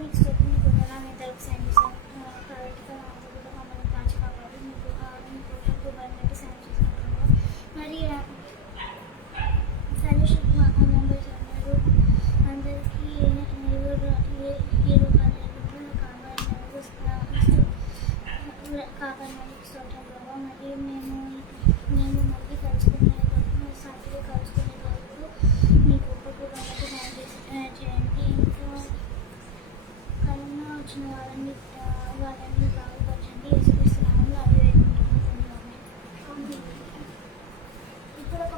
నీకు స్తోత్రం, నీకు వందనాలు. నేను తలుపు సాయం చేశాను కాబట్టి మమ్మల్ని కాచి కాపాడు. నీకు నీకు బలినట్టు సాయం చేస్తున్నాను. మరి ఫెలోషిప్ మెంబర్స్ అన్నారు అందరికీ కాపాడినందుకు స్తోత్రం ప్రభావ. మరి మేము మళ్ళీ కలుసుకునే సాటిగా కలుసుకునే వరకు మీ గొప్పకు వాళ్ళకి సాయం చేయండి. ఇంకా కరోనా వచ్చిన వాళ్ళని బాగుపరచండి. యేసుక్రీస్తునామములో అవి వేడుకుంటున్నాము. ఇప్పుడు ఒక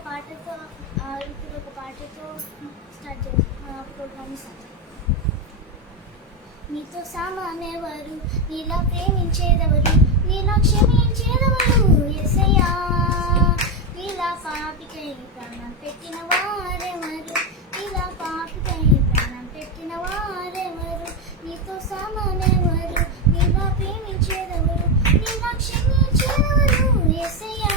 పాటతో స్టార్ట్ చేస్తాం ప్రోగ్రామ్ స్టార్ట్. నీతో సామానెవరు, నీలా ప్రేమించేదెవరు, నీలా క్షమించేదెవరు యేసయ్యా. నీలా పాపికై ప్రాణం పెట్టిన వారెవరు, నీలా పాపికై ప్రాణం పెట్టిన వారెవరు. నీతో సామానెవరు, నీలా ప్రేమించేదెవరు, నీలా క్షమించేదెవరు యేసయ్యా.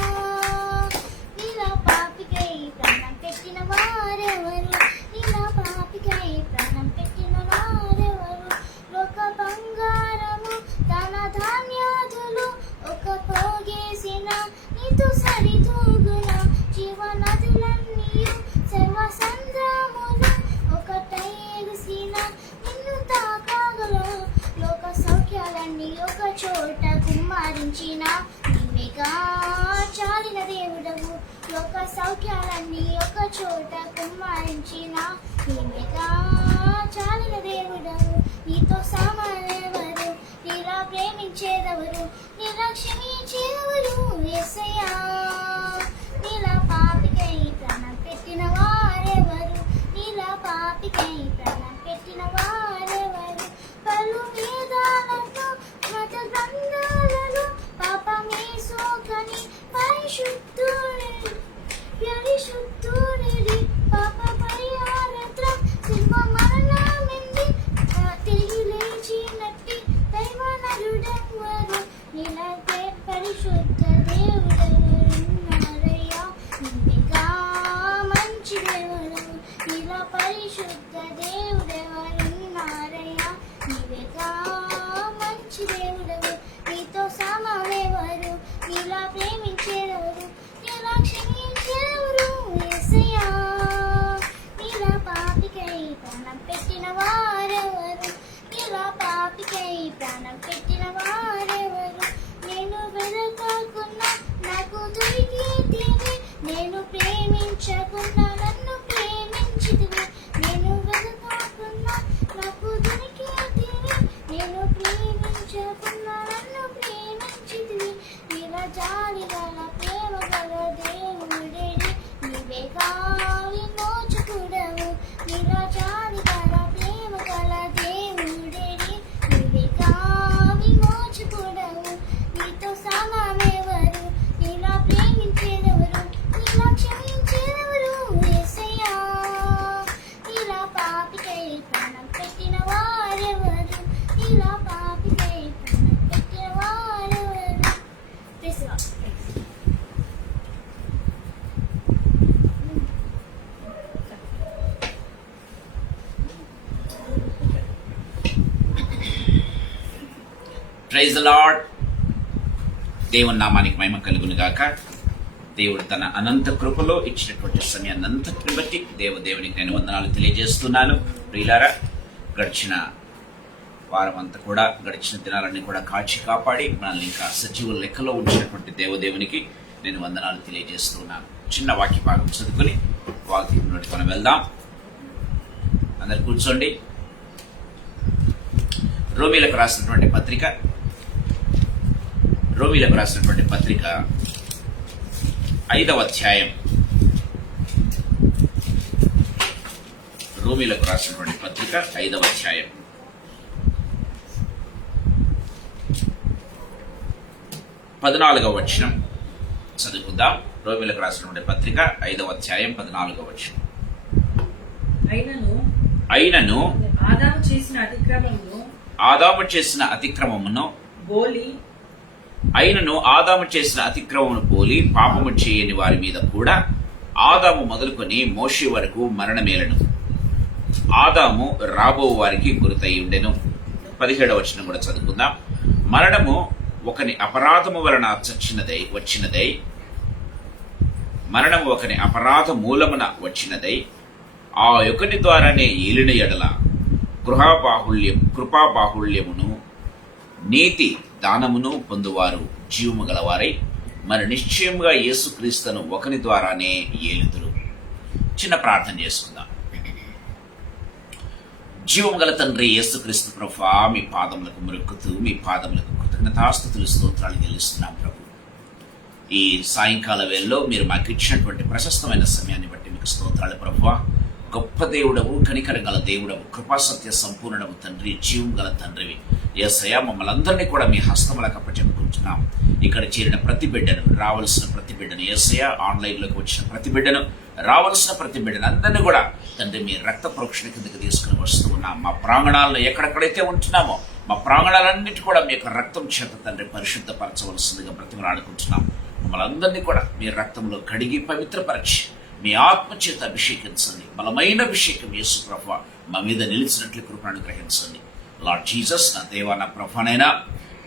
నీలా పాపికై ప్రాణం పెట్టిన వారెవరు, నీలా పాపికై ప్రాణం పెట్టిన వారెవరు. లోక బంగారము ధన ధాన్యాదులు ఒక పోగేసిన నీతో సరితూగున. జీవనదులన్నీయు సర్వ సంద్రములు ఒకటై ఎగిసిన నిన్ను తాకాగలవు. లోక సౌఖ్యాలన్నీ ఒక చోట కుమ్మరించిన నీవేగా చాలిన దేవుడవు. లోక సౌఖ్యాలన్నీ ఒక చోట కుమ్మరించిన నీవేగా చాలిన దేవుడవు. నీతో సామానెవరు, నీలా ప్రేమించేదెవరు, నీలా క్షమించేదెవరు యేసయ్యా. నీలా పాపికై ప్రాణం పెట్టిన వారెవరు, నీలా పాపికై ప్రాణం పెట్టిన వారెవరు. పలు వేదాలతో మత గ్రంథాలలో పాపమే సోకని పరిశుద్ధుడి పాప పరిహారత్రం శిల్వ మరణమింది తిరిగి లేచినట్టి దైవనరుడెవ్వరు. నీలాగే పరిశుద్ధ దేవుడెవరున్నారయ్యా. నీవేగా మంచి దేవుడవు, నీలా పరిశుద్ధ దేవుడెవరున్నారయ్యా. నీవేగా మంచి దేవుడవు. నీతో సమానెవరు, నీలా ప్రేమించేదెవరు, నీలా క్షమించేదెవరు యేసయ్యా. నీలా పాపికై ప్రాణం పెట్టిన వారెవరు, నీలా పాపికై ప్రాణం పెట్టిన వారెవరు. నేను వెదకకున్నా నాకు దొరికితివి, నేను ప్రేమించకున్నా నన్ను ప్రేమించితివి. నేను వెదకకున్నా నాకు దొరికితివి, నేను ప్రేమించకున్నా నన్ను ప్రేమించితివి. నీలా జాలి గల ప్రేమ గల దేవుడేడి, నీవేగా విమోచకుడవు. నీలా జాలి గల ప్రేమ గల దేవుడేడి, నీవేగా విమోచకుడవు. నీతో సమానెవరు, నీలా ప్రేమించేదెవరు, నీలా క్షమించేదెవరు యేసయ్యా. నీలా పాపికై ప్రాణం పెట్టిన వారెవరు, నీలా పాపికై ప్రాణం పెట్టిన వారెవరు. Praise the Lord. Praise the lord. దేవుని నామానికి మహిమ కలుగును గాక. దేవుడు తన అనంత కృపలో ఇచ్చినటువంటి సమయాన్ని అంతటిని బట్టి దేవునికి నేను వందనాలు తెలియజేస్తున్నాను. ప్రియులారా, గడిచిన వారం అంతా కూడా, గడిచిన దినాలన్నీ కూడా కాచి కాపాడి మనల్ని ఇంకా సజీవ లెక్కలో ఉంచినటువంటి దేవునికి నేను వందనాలు తెలియజేస్తున్నాను. చిన్న వాక్య భాగం చదువుకుని వాక్యంలోకి మనం వెళ్దాం. అందరు కూర్చోండి. రోమీలకు రాసినటువంటి పత్రిక 5వ అధ్యాయం. రోమీలకు రాసినటువంటి పత్రిక 5వ అధ్యాయం 14వ వచనం చదువుకుందాం. రోమీలకు రాసినటువంటి పత్రిక 5వ అధ్యాయం 14వ వచనం. అయినను ఆదాము చేసిన అతిక్రమమును పోలి పాపము చేయని వారి మీద కూడా ఆదాము మొదలుకొని మోషే వరకు మరణమేలను. ఆదాము రాబో వారికి గుర్తయి ఉండెను. 17వ వచనం కూడా చదువుకుందాం. మరణము ఒకని అపరాధము వలన వచ్చినదై మరణము ఒకని అపరాధ మూలమున వచ్చినదై ఆ యొక్కని ద్వారానే ఏలిన ఎడల కృపాబాహుళ్యమును నీతి దానమును పొందువారు జీవము గలవారై మరి నిశ్చయముగా యేసుక్రీస్తును ఒకని ద్వారానే ఏలుదురు. చిన్న ప్రార్థన చేసుకుందాం. జీవము గల తండ్రి యేసుక్రీస్తు ప్రభువా, మీ పాదములకు మొక్కుతూ మీ పాదములకు కృతజ్ఞతాస్తుతులు స్తోత్రాలు చెల్లిస్తున్నాం ప్రభు. ఈ సాయంకాల వేళలో మీరు మాకు ఇచ్చినటువంటి ప్రశస్తమైన సమయాన్ని బట్టి మీకు స్తోత్రాలు ప్రభువా. గొప్ప దేవుడవు, కనికర గల దేవుడవు, కృపాసత్య సంపూర్ణము తండ్రి, జీవం గల తండ్రివి. యేసయ్య, మమ్మల్ని అందరినీ కూడా మీ హస్తములకు అప్పచెప్పుకుంటున్నాం. ఇక్కడ చేరిన ప్రతి బిడ్డను, రావాల్సిన ప్రతి బిడ్డను, యేసయ్య ఆన్లైన్లోకి వచ్చిన ప్రతి బిడ్డను, రావాల్సిన ప్రతి బిడ్డను అందరినీ కూడా తండ్రి మీ రక్త ప్రోక్షణ కిందకి తీసుకుని వస్తూ ఉన్నాం. మా ప్రాంగణాలను ఎక్కడెక్కడైతే ఉంటున్నామో మా ప్రాంగణాలన్నిటి కూడా మీ యొక్క రక్తం చేత తండ్రి పరిశుద్ధపరచవలసిందిగా బ్రతిమలాడుకుంటున్నాం. మమ్మల్ని అందరినీ కూడా మీ రక్తంలో కడిగి పవిత్రపరిచి మీ ఆత్మ చేత అభిషేకించండి. బలమైన అభిషేకం యేసు ప్రభువా మా మీద నిలిచినట్లు కృపను అనుగ్రహించండి. లార్డ్ జీసస్, నా దేవా నా ప్రభువనైనా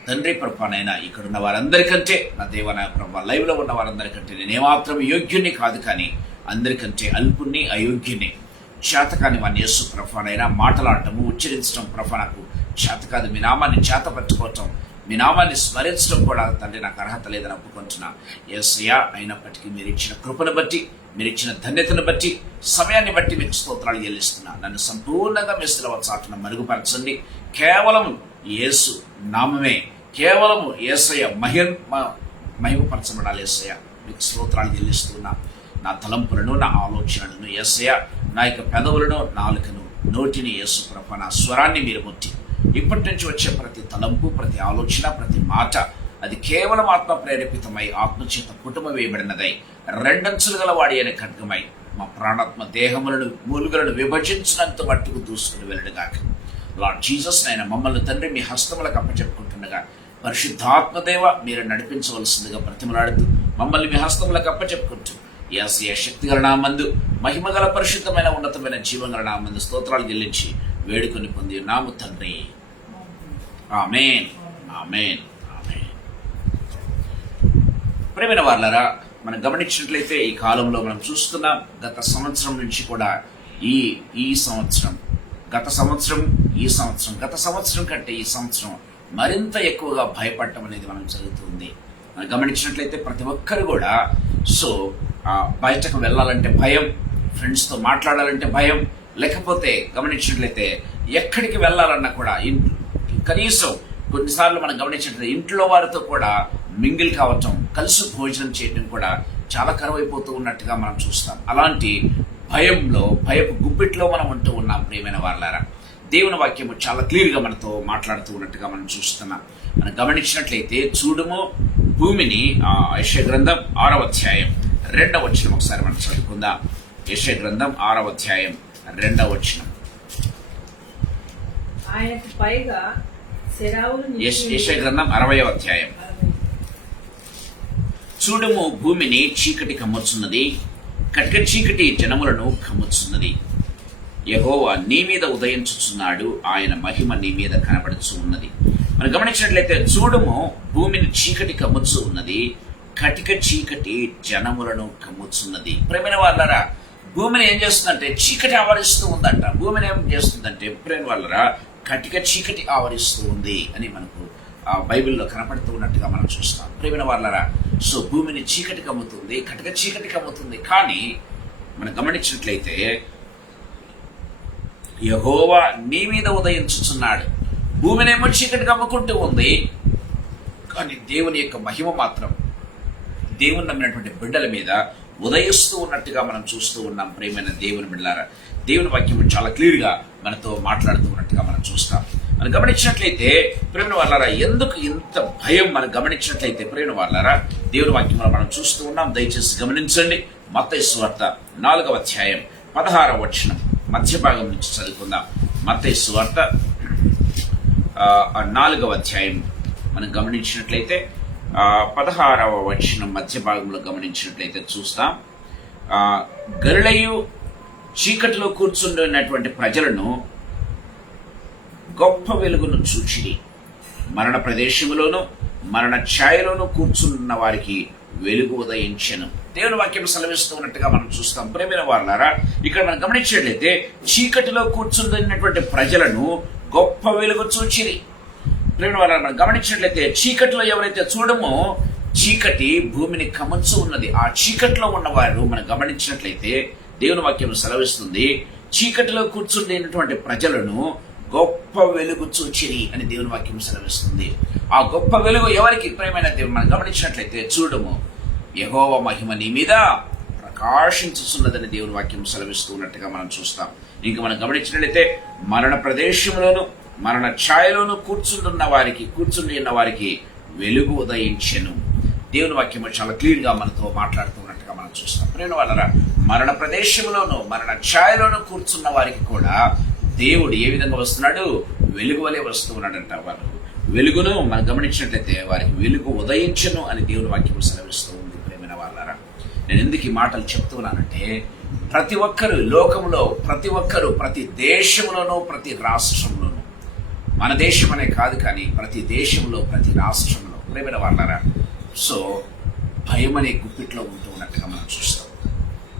తండ్రి ప్రభువనైనా ఇక్కడున్న వారందరికంటే, నా దేవా నా ప్రభువా లైవ్లో ఉన్న వారందరికంటే నేనేమాత్రం యోగ్యుని కాదు, కానీ అందరికంటే అల్పుణ్ణి, అయోగ్యుని, చేతకాని వాడిని యేసు ప్రభువనైనా మాటలాడటము ఉచ్చరించడం ప్రభువా నాకు చేత కాదు. మీ నామాన్ని చేత పట్టుకోవటం, మీ నామాన్ని స్మరించడం కూడా తండ్రి నాకు అర్హత లేదని ఒప్పుకుంటున్నా. యేసయ్యా, అయినప్పటికీ మీరు ఇచ్చిన కృపను బట్టి, మీరు ఇచ్చిన ధన్యతను బట్టి, సమయాన్ని బట్టి మీకు స్తోత్రాలు చెల్లిస్తున్నా. నన్ను సంపూర్ణంగా మీ శిలువ చాటున మరుగుపరచండి. కేవలం యేసు నామమే, కేవలము యేసయ్య మహిమపరచబడాలి. యేసయ్య మీకు స్తోత్రాలు చెల్లిస్తున్నా. నా తలంపులను, నా ఆలోచనలను యేసయ్య, నా యొక్క పెదవులను, నాలుకను, నోటిని యేసు ప్రభువా నా స్వరాన్ని మీరు ముట్టి ఇప్పటి నుంచి వచ్చే ప్రతి తలంపు, ప్రతి ఆలోచన, ప్రతి మాట అది కేవలం ఆత్మ ప్రేరేపితమై ఆత్మచేత కుటుంబ వేయబడినదై రెండంచులు గల వాడి అనే ఖడ్గమై మా ప్రాణాత్మ దేహములను మూలుగలను విభజించినంత మట్టుకు దూసుకుని వెళ్ళడుగాక. లార్డ్ జీసస్, ఆయన మమ్మల్ని తండ్రి మీ హస్తములకు అప్పచెప్పుకుంటుండగా పరిశుద్ధాత్మదేవ మీరు నడిపించవలసిందిగా బ్రతిమలాడుతూ మమ్మల్ని మీ హస్తములకు అప్పచెప్పుకుంటూ యేసయ్య శక్తిగల నామందు, మహిమగల పరిశుద్ధమైన ఉన్నతమైన జీవంగల నామందు స్తోత్రాలు చెల్లించి వేడుకొని పొంది నాము తండ్రి. ఆమేన్, ఆమేన్, ఆమేన్. ప్రియమైన వారలారా, మనం గమనించినట్లయితే ఈ కాలంలో మనం చూస్తున్నాం, గత సంవత్సరం నుంచి కూడా ఈ సంవత్సరం, గత సంవత్సరం కంటే ఈ సంవత్సరం మరింత ఎక్కువగా భయపడటం అనేది మనం జరుగుతుంది. మనం గమనించినట్లయితే ప్రతి ఒక్కరు కూడా బయటకు వెళ్ళాలంటే భయం, ఫ్రెండ్స్తో మాట్లాడాలంటే భయం, లేకపోతే గమనించినట్లయితే ఎక్కడికి వెళ్ళాలన్నా కూడా కనీసం కొన్నిసార్లు మనం గమనించినట్లయితే ఇంట్లో వారితో కూడా మింగిల్ కావటం, కలిసి భోజనం చేయడం కూడా చాలా కరువైపోతూ ఉన్నట్టుగా మనం చూస్తాం. అలాంటి భయపు గుప్పిట్లో మనం ఉంటూ ఉన్నాం. ప్రియమైన వారలారా, దేవుని వాక్యము చాలా క్లియర్గా మనతో మాట్లాడుతూ ఉన్నట్టుగా మనం చూస్తున్నాం. మనం గమనించినట్లయితే చూడుము భూమిని, యెషయా గ్రంథం 6వ అధ్యాయం 2వ వచనం ఒకసారి మనం చదువుకుందాం. యెషయా గ్రంథం 6వ అధ్యాయం 2వ వచనం. యెషయా గ్రంథం 60వ అధ్యాయం. చూడుము భూమిని చీకటి కమ్ముచున్నది, కటిక చీకటి జనములను కమ్ముచున్నది. యెహోవా నీ మీద ఉదయించుచున్నాడు, ఆయన మహిమ నీ మీద కనబడుచు ఉన్నది. మనం గమనించినట్లయితే చూడుము భూమిని చీకటి కమ్ముచు ఉన్నది, కటిక చీకటి జనములను కమ్ముచున్నది. ప్రియమైన వాళ్ళరా, భూమిని ఏం చేస్తుందంటే చీకటి ఆవరిస్తూ ఉందంట. భూమిని ఏం చేస్తుందంటే ప్రియమైన వాళ్ళరా కటిక చీకటి ఆవరిస్తూ ఉంది అని మనకు బైబిల్లో కనపడుతూ ఉన్నట్టుగా మనం చూస్తాం. ప్రియమైన వాళ్ళరా, భూమిని చీకటి కమ్ముతుంది, కటిక చీకటి కమ్ముతుంది. కానీ మనం గమనించినట్లయితే యెహోవా నీ మీద ఉదయించుచున్నాడు. భూమినేమో చీకటి కమ్ముకుంటూ ఉంది, కానీ దేవుని యొక్క మహిమ మాత్రం దేవుని నమ్మినటువంటి బిడ్డల మీద ఉదయిస్తూ ఉన్నట్టుగా మనం చూస్తూ ఉన్నాం. ప్రియమైన దేవుని బిడ్డలారా, దేవుని వాక్యం చాలా క్లియర్గా మనతో మాట్లాడుతూ ఉన్నట్టుగా మనం చూస్తాం. మనం గమనించినట్లయితే ప్రియమైన వాళ్ళారా, ఎందుకు ఇంత భయం మనం గమనించినట్లయితే ప్రియమైన వాళ్ళారా దేవుని వాక్యంలో మనం చూస్తూ ఉన్నాం. దయచేసి గమనించండి. మత్తయి సువార్త 4వ అధ్యాయం 16వ వచనం మధ్య భాగం నుంచి చదువుకుందాం. మత్తయి సువార్త 4వ అధ్యాయం మనం గమనించినట్లయితే 16వ వచనం మధ్య భాగంలో గమనించినట్లయితే చూస్తాం. గలిలయు చీకటిలో కూర్చుండినటువంటి ప్రజలను గొప్ప వెలుగును చూచిరి. మరణ ప్రదేశములోను మరణ ఛాయలోను కూర్చున్న వారికి వెలుగు ఉదయించెను. దేవుని వాక్యం సెలవిస్తూ ఉన్నట్టుగా మనం చూస్తాం. ప్రేమైన వారలారా, ఇక్కడ మనం గమనించినట్లయితే చీకటిలో కూర్చున్నటువంటి ప్రజలను గొప్ప వెలుగు చూచిరి. ప్రేమైన వారలారా, మనం గమనించినట్లయితే చీకటిలో ఎవరైతే చూడమో చీకటి భూమిని కమర్చు ఉన్నది. ఆ చీకటిలో ఉన్నవారు మనం గమనించినట్లయితే దేవుని వాక్యం సెలవిస్తుంది, చీకటిలో కూర్చుండేటువంటి ప్రజలను గొప్ప వెలుగు చూచిరి అని దేవుని వాక్యం సెలవిస్తుంది. ఆ గొప్ప వెలుగు ఎవరికి? ప్రేమైన దేవుడు, మనం గమనించినట్లయితే చూడము, యెహోవా మహిమ నీ మీద ప్రకాశించుచున్నదని దేవుని వాక్యం సెలవిస్తూ ఉన్నట్టుగా మనం చూస్తాం. ఇంకా మనం గమనించినట్లయితే మరణ ప్రదేశంలోను మరణ ఛాయలోను కూర్చుండి ఉన్న వారికి వెలుగు ఉదయించెను. దేవుని వాక్యం చాలా క్లియర్ గా మనతో మాట్లాడుతూ ఉన్నట్టుగా మనం చూస్తాం. ప్రేమ వాళ్ళరా, మరణ ప్రదేశంలోను మరణ ఛాయలోను కూర్చున్న వారికి కూడా దేవుడు ఏ విధంగా వస్తున్నాడు? వెలుగు వలె వస్తూ ఉన్నాడంట. వారు వెలుగును మనం గమనించినట్లయితే వారికి వెలుగు ఉదయించను అని దేవుని వాక్యం సెలవిస్తూ ఉంది. ప్రేమైన వాళ్ళారా, నేను ఎందుకు ఈ మాటలు చెప్తున్నానంటే ప్రతి ఒక్కరు లోకంలో ప్రతి దేశంలోనూ ప్రతి రాష్ట్రంలోనూ, మన దేశం అనే కాదు కానీ ప్రతి దేశంలో ప్రతి రాష్ట్రంలో ప్రేమైన వాళ్ళారా, సో భయం అనే గుప్పిట్లో ఉంటూ ఉన్నట్టుగా మనం చూస్తాం.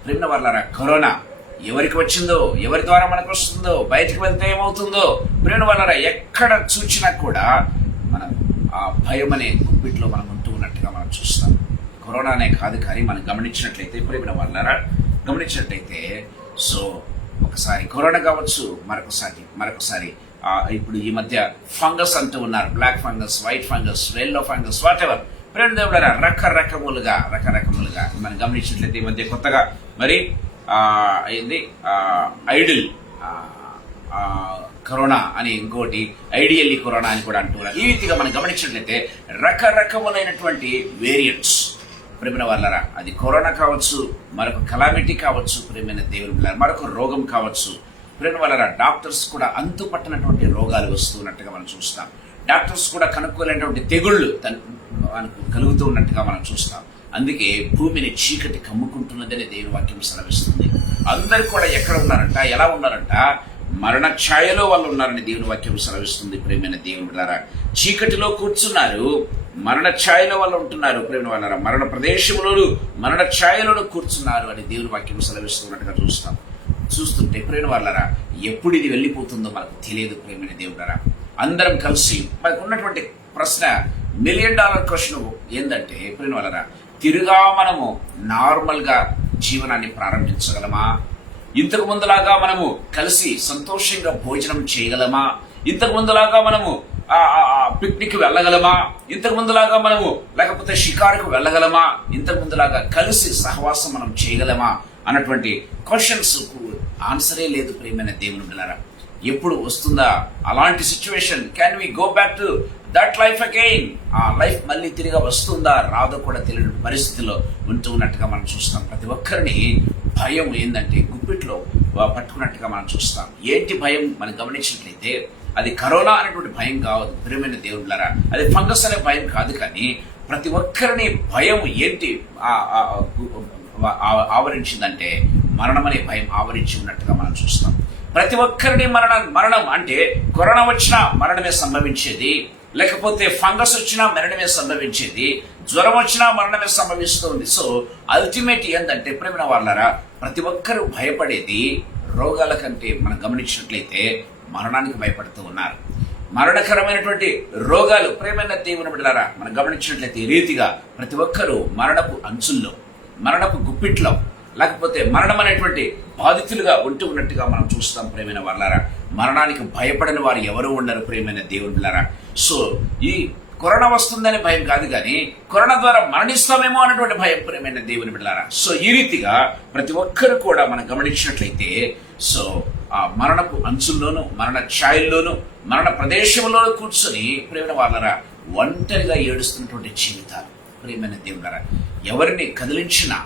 ప్రేమైన వాళ్ళారా, కరోనా ఎవరికి వచ్చిందో, ఎవరి ద్వారా మనకు వస్తుందో, బయటకు వెళ్తే ఏమవుతుందో, ప్రేమ వాళ్ళ ఎక్కడ చూచినా కూడా మనం ఆ భయం అనే గుప్పిట్లో మనం ఉంటూ ఉన్నట్టుగా మనం చూస్తాం. కరోనానే కాదు కానీ మనం గమనించినట్లయితే ప్రేమ వాళ్ళారా, గమనించినట్లయితే సో ఒకసారి కరోనా కావచ్చు, మరొకసారి ఇప్పుడు ఈ మధ్య ఫంగస్ అంటూ ఉన్నారు. Black fungus, white fungus, yellow fungus, whatever. ప్రేమ దేవుళ్ళారా, రకరకములుగా మనం గమనించినట్లయితే ఈ మధ్య కొత్తగా మరి ఐడిల్ కరోనా అని, ఇంకోటి ఐడియల్లీ కరోనా అని కూడా అంటున్నారు. ఈ రీతిగా మనం గమనించినట్లయితే రకరకములైనటువంటి వేరియంట్స్. ప్రేమైన వాళ్ళరా, అది కరోనా కావచ్చు, మరొక కలామిటీ కావచ్చు, ప్రేమైన దేవుని మరొక రోగం కావచ్చు. ప్రేమైన వాళ్ళరా, డాక్టర్స్ కూడా అంతుపట్టనటువంటి రోగాలు వస్తున్నట్టుగా మనం చూస్తాం. డాక్టర్స్ కూడా కనుక్కోలేనటువంటి తెగుళ్ళు కలుగుతూ ఉన్నట్టుగా మనం చూస్తాం. అందుకే భూమిని చీకటి కమ్ముకుంటున్నదని దేవుని వాక్యం సెలవిస్తుంది. అందరు కూడా ఎక్కడ ఉన్నారంట, ఎలా ఉన్నారంట? మరణ ఛాయలో వాళ్ళు ఉన్నారని దేవుని వాక్యం సెలవిస్తుంది. ప్రేమైన దేవుని ద్వారా చీకటిలో కూర్చున్నారు, మరణ ఛాయలో వాళ్ళు ఉంటున్నారు. ప్రేమ వాళ్ళారా, మరణ ప్రదేశంలోను మరణ ఛాయలోను కూర్చున్నారు అని దేవుని వాక్యం సెలవిస్తున్నట్టుగా చూస్తుంటే ప్రేమ వాళ్ళారా, ఎప్పుడు ఇది వెళ్ళిపోతుందో మనకు తెలియదు. ప్రేమైన దేవుడారా, అందరం కలిసి మనకు ఉన్నటువంటి ప్రశ్న, $1 మిలియన్ క్వశ్చన్ ఏంటంటే ప్రేమ వాళ్ళారా, తిరుగా మనము నార్మల్ గా జీవనాన్ని ప్రారంభించగలమా? ఇంతకు ముందులాగా మనము కలిసి సంతోషంగా భోజనం చేయగలమా? ఇంతకు ముందులాగా మనము పిక్నిక్ వెళ్ళగలమా? ఇంతకు ముందులాగా మనము లేకపోతే షికారుకు వెళ్ళగలమా? ఇంతకు ముందులాగా కలిసి సహవాసం మనం చేయగలమా అన్నటువంటి క్వశ్చన్స్ కు ఆన్సరే లేదు. ప్రియమైన దేవుని బిడ్డలారా, ఎప్పుడు వస్తుందా అలాంటి situation? Can we go back to that life again? ఆ లైఫ్ మళ్ళీ తిరిగి వస్తుందా రాదో కూడా తెలియని పరిస్థితిలో ఉంటూ ఉన్నట్టుగా మనం చూస్తాం. ప్రతి ఒక్కరిని భయం ఏంటంటే గుప్పిట్లో పట్టుకున్నట్టుగా మనం చూస్తాం. ఏంటి భయం? మనం గమనించినట్లయితే అది కరోనా అనేటువంటి భయం కాదు. ప్రియమైన దేవుళ్ళారా, అది ఫంగస్ అనే భయం కాదు. కానీ ప్రతి ఒక్కరిని భయం ఏంటి ఆవరించిందంటే మరణం అనే భయం ఆవరించి ఉన్నట్టుగా మనం చూస్తాం. ప్రతి ఒక్కరిని మరణం అంటే కరోనా వచ్చినా మరణమే సంభవించేది, లేకపోతే ఫంగస్ వచ్చినా మరణమే సంభవించేది, జ్వరం వచ్చినా మరణమే సంభవిస్తుంది. సో అల్టిమేట్ ఏంటంటే ప్రేమ వాళ్ళారా, ప్రతి ఒక్కరూ భయపడేది రోగాల కంటే మనం గమనించినట్లయితే మరణానికి భయపడుతూ ఉన్నారు. మరణకరమైనటువంటి రోగాలు ప్రేమైన దేవుని బిడ్డలారా మనం గమనించినట్లయితే ఈ రీతిగా ప్రతి ఒక్కరూ మరణపు అంచుల్లో, మరణపు గుప్పిట్లో, లేకపోతే మరణం అనేటువంటి బాధితులుగా ఉంటూ ఉన్నట్టుగా మనం చూస్తాం. ప్రేమైన వాళ్ళారా, మరణానికి భయపడని వారు ఎవరు ఉండరు. ప్రేమైన దేవుని బిడ్డలారా, సో ఈ కరోనా వస్తుందనే భయం కాదు కానీ కరోనా ద్వారా మరణిస్తామేమో అన్నటువంటి భయం. ప్రేమైన దేవుని బిడ్డలారా, సో ఈ రీతిగా ప్రతి ఒక్కరు కూడా మనం గమనించినట్లయితే సో ఆ మరణపు అంచుల్లోనూ మరణ ఛాయల్లోనూ మరణ ప్రదేశంలోనూ కూర్చొని ప్రేమైన వాళ్ళారా ఒంటరిగా ఏడుస్తున్నటువంటి జీవితాలు. ప్రేమైన దేవుడారా, ఎవరిని కదిలించినా,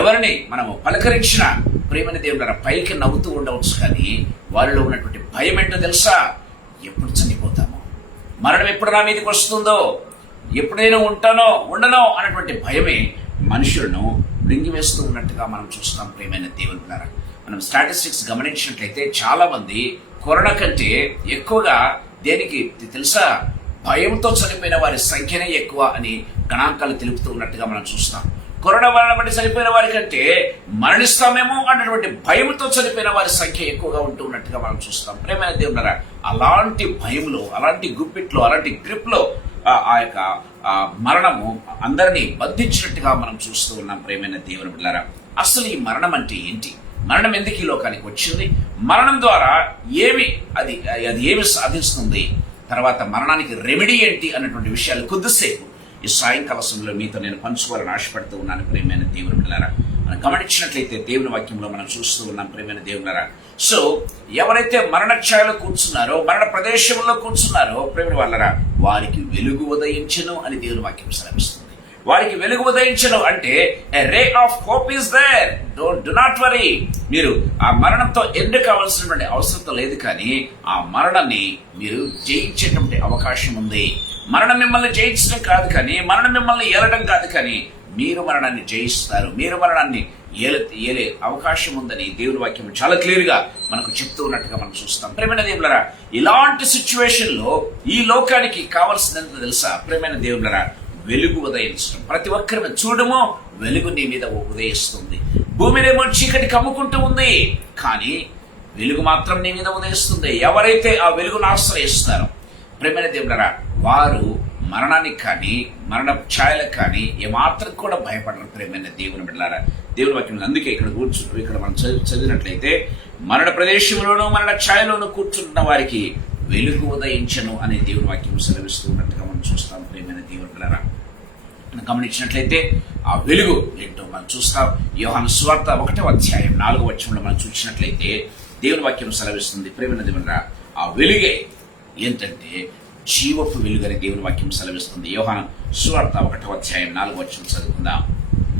ఎవరిని మనము పలకరించినా ప్రేమైన దేవుడారా పైకి నవ్వుతూ ఉండవచ్చు, కానీ వారిలో ఉన్నటువంటి భయం ఏంటో తెలుసా? ఎప్పుడు చనిపోతామో, మరణం ఎప్పుడు నా మీదకి వస్తుందో, ఎప్పుడు నేను ఉంటానో ఉండనో అన్నటువంటి భయమే మనుషులను మృంగివేస్తూ ఉన్నట్టుగా మనం చూస్తాం. ప్రేమైన దేవుని ద్వారా మనం స్టాటిస్టిక్స్ గమనించినట్లయితే చాలా మంది కరోనా కంటే ఎక్కువగా దేనికి తెలుసా, భయంతో చనిపోయిన వారి సంఖ్యనే ఎక్కువ అని గణాంకాలు తెలుపుతూ ఉన్నట్టుగా మనం చూస్తాం. కరోనా వలన బట్టి చనిపోయిన వారి కంటే మరణిస్తామేమో అన్నటువంటి భయంతో చనిపోయిన వారి సంఖ్య ఎక్కువగా ఉంటూ ఉన్నట్టుగా మనం చూస్తాం. ప్రేమైన దేవులారా, అలాంటి భయంలో, అలాంటి గుప్పిట్లో, అలాంటి గ్రిప్ లో ఆ యొక్క మరణము అందరినీ బంధించినట్టుగా మనం చూస్తూ ఉన్నాం. ప్రేమైన దేవుని బిడ్డలారా, అసలు ఈ మరణం అంటే ఏంటి? మరణం ఎందుకు ఈ లోకానికి వచ్చింది? మరణం ద్వారా అది ఏమి సాధిస్తుంది? తర్వాత మరణానికి రెమెడీ ఏంటి అన్నటువంటి విషయాలు కొద్దిసేపు ఈ సాయంకాల సమయంలో మీతో నేను పంచుకోవాలని ఆశపడుతూ ఉన్నాను. ప్రేమైన దేవుని బిడ్డలారా, మనం గమనించినట్లయితే దేవుని వాక్యంలో మనం చూస్తూ ఉన్నాం. ప్రేమైన దేవులారా, సో ఎవరైతే మరణ ఛాయలో కూర్చున్నారో, మరణ ప్రదేశంలో కూర్చున్నారో, ప్రేమ వాళ్ళరా, వారికి వెలుగు ఉదయించెను అని దేవుని వాక్యం సెలవిస్తుంది. వారికి వెలుగు ఉదయించను అంటే a ray of hope is there. Do not worry. మీరు ఆ మరణంతో ఎండ్ కావాల్సినటువంటి అవసరం లేదు, కానీ ఆ మరణాన్ని మీరు జయించేటువంటి అవకాశం ఉంది. మరణం మిమ్మల్ని జయించడం కాదు, కానీ మరణం మిమ్మల్ని ఏలడం కాదు, కానీ మీరు మరణాన్ని జయిస్తారు. మీరు మరణాన్ని ఏలే అవకాశం ఉందని దేవుని వాక్యం చాలా క్లియర్ గా మనకు చెప్తూ ఉన్నట్టుగా మనం చూస్తాం. ప్రేమైన దేవులరా, ఇలాంటి సిచ్యువేషన్ లో ఈ లోకానికి కావాల్సిందంత తెలుసా? ప్రేమైన దేవులరా, వెలుగు ఉదయించడం. ప్రతి ఒక్కరి చూడము, వెలుగు నీ మీద ఉదయిస్తుంది. భూమినేమో చీకటి కమ్ముకుంటూ ఉంది, కానీ వెలుగు మాత్రం నీ మీద ఉదయిస్తుంది. ఎవరైతే ఆ వెలుగును ఆశ్రయిస్తారో, ప్రేమైన దేవులరా, వారు మరణానికి కానీ మరణ ఛాయలకు కానీ ఏమాత్రం కూడా భయపడరు. ప్రేమైన దేవుని బిడ్డలారా, దేవుని వాక్యం అందుకే ఇక్కడ మనం చదివినట్లయితే, మరణ ప్రదేశంలోనూ మరణ ఛాయలోనూ కూర్చుంటున్న వారికి వెలుగు ఉదయించను అనే దేవుని వాక్యం సెలవిస్తూ ఉన్నట్టుగా మనం చూస్తాం. ప్రేమైన దేవుని బిడ్డలారా, మనం గమనించినట్లయితే ఆ వెలుగు ఏంటో మనం చూస్తాం. యోహాను సువార్త 1వ అధ్యాయం 4వ వచనంలో మనం చూసినట్లయితే దేవుని వాక్యం సెలవిస్తుంది. ప్రేమైన దేవునిరా, ఆ వెలుగే ఏంటంటే జీవపు వెలుగు అని దేవుని వాక్యం సెలవిస్తుంది. యోహాను సువార్త 1వ అధ్యాయం 4వ వచనం చదువుకుందాం.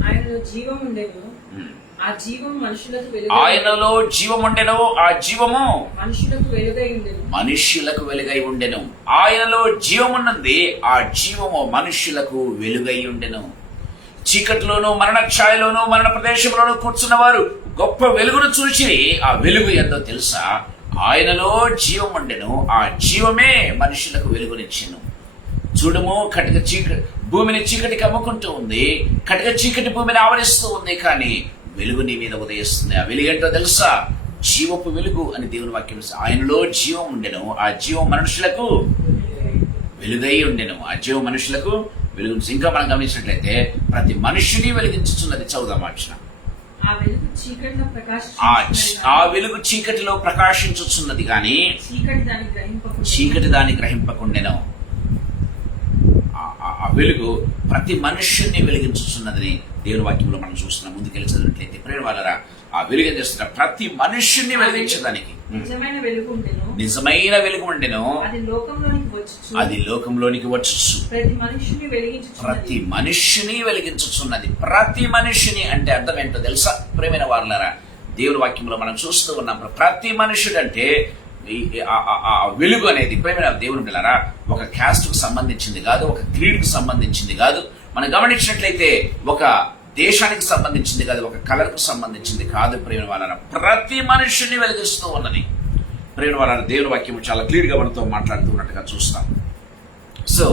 ఆయనలో జీవం ఉండెను, ఆ జీవం మనుషులకు వెలుగై ఆ జీవము మనుషులకు వెలుగై ఉండెను. ఆయనలో జీవమున్నది, ఆ జీవము మనుష్యులకు వెలుగై ఉండెను. చీకటిలోనూ మరణ ఛాయలోనూ మరణ ప్రదేశంలోనూ కూర్చున్న వారు గొప్ప వెలుగును చూసి, ఆ వెలుగు ఎంతో తెలుసా? ఆయనలో జీవం ఉండెను, ఆ జీవమే మనుషులకు వెలుగునిచ్చెను. చూడము, భూమిని చీకటి కమ్ముకుంటూ ఉంది, కటిక చీకటి భూమిని ఆవరిస్తూ ఉంది, కానీ వెలుగు నీ మీద ఉదయిస్తుంది. ఆ వెలుగు ఏంటో తెలుసా? జీవపు వెలుగు అని దేవుని వాక్యం. ఆయనలో జీవం ఉండెను, ఆ జీవం మనుషులకు వెలుగై ఉండెను. ఆ జీవం మనుషులకు వెలుగు. ఇంకా మనం గమనించినట్లయితే ప్రతి మనుషుని వెలిగించుచున్నది. 14వ వచనం. ఆ వెలుగు చీకటిలో ప్రకాశించుచున్నది, కానీ చీకటి దాన్ని గ్రహింపకుండెను. ఆ వెలుగు ప్రతి మనుష్యుని వెలిగించుతున్నదని దేవుని వాక్యంలో మనం చూస్తున్నాం. ముందుకెళ్ళి చదివినట్లయితే ప్రేమ వాళ్ళరా, ఆ వెలుగు ఏం చేస్తున్న ప్రతి మనుష్యుని వెలిగించడానికి నిజమైన వెలుగు ఉండెను, అది లోకంలోనికి వచ్చు ప్రతి మనుష్యుని వెలిగించుచున్నది. ప్రతి మనుష్యుని అంటే అర్థం ఏంటో తెలుసా? ప్రేమైన వాళ్ళరా, దేవుని వాక్యంలో మనం చూస్తూ ఉన్నాం. ప్రతి మనుష్యుడు అంటే ఆ వెలుగు అనేది ప్రేమ దేవుని బిడ్డలారా, ఒక క్యాస్ట్ కు సంబంధించింది కాదు, ఒక క్రీడ్ కు సంబంధించింది కాదు. మనం గమనించినట్లయితే ఒక దేశానికి సంబంధించింది కాదు, ఒక కలర్ కు సంబంధించింది కాదు. ప్రేమ వాళ్ళ ప్రతి మనుషుని వెలిగిస్తూ ఉన్నది. ప్రేమ వాళ్ళ దేవుని వాక్యం చాలా క్లియర్ గా మనతో మాట్లాడుతున్నట్టుగా చూస్తాం. సో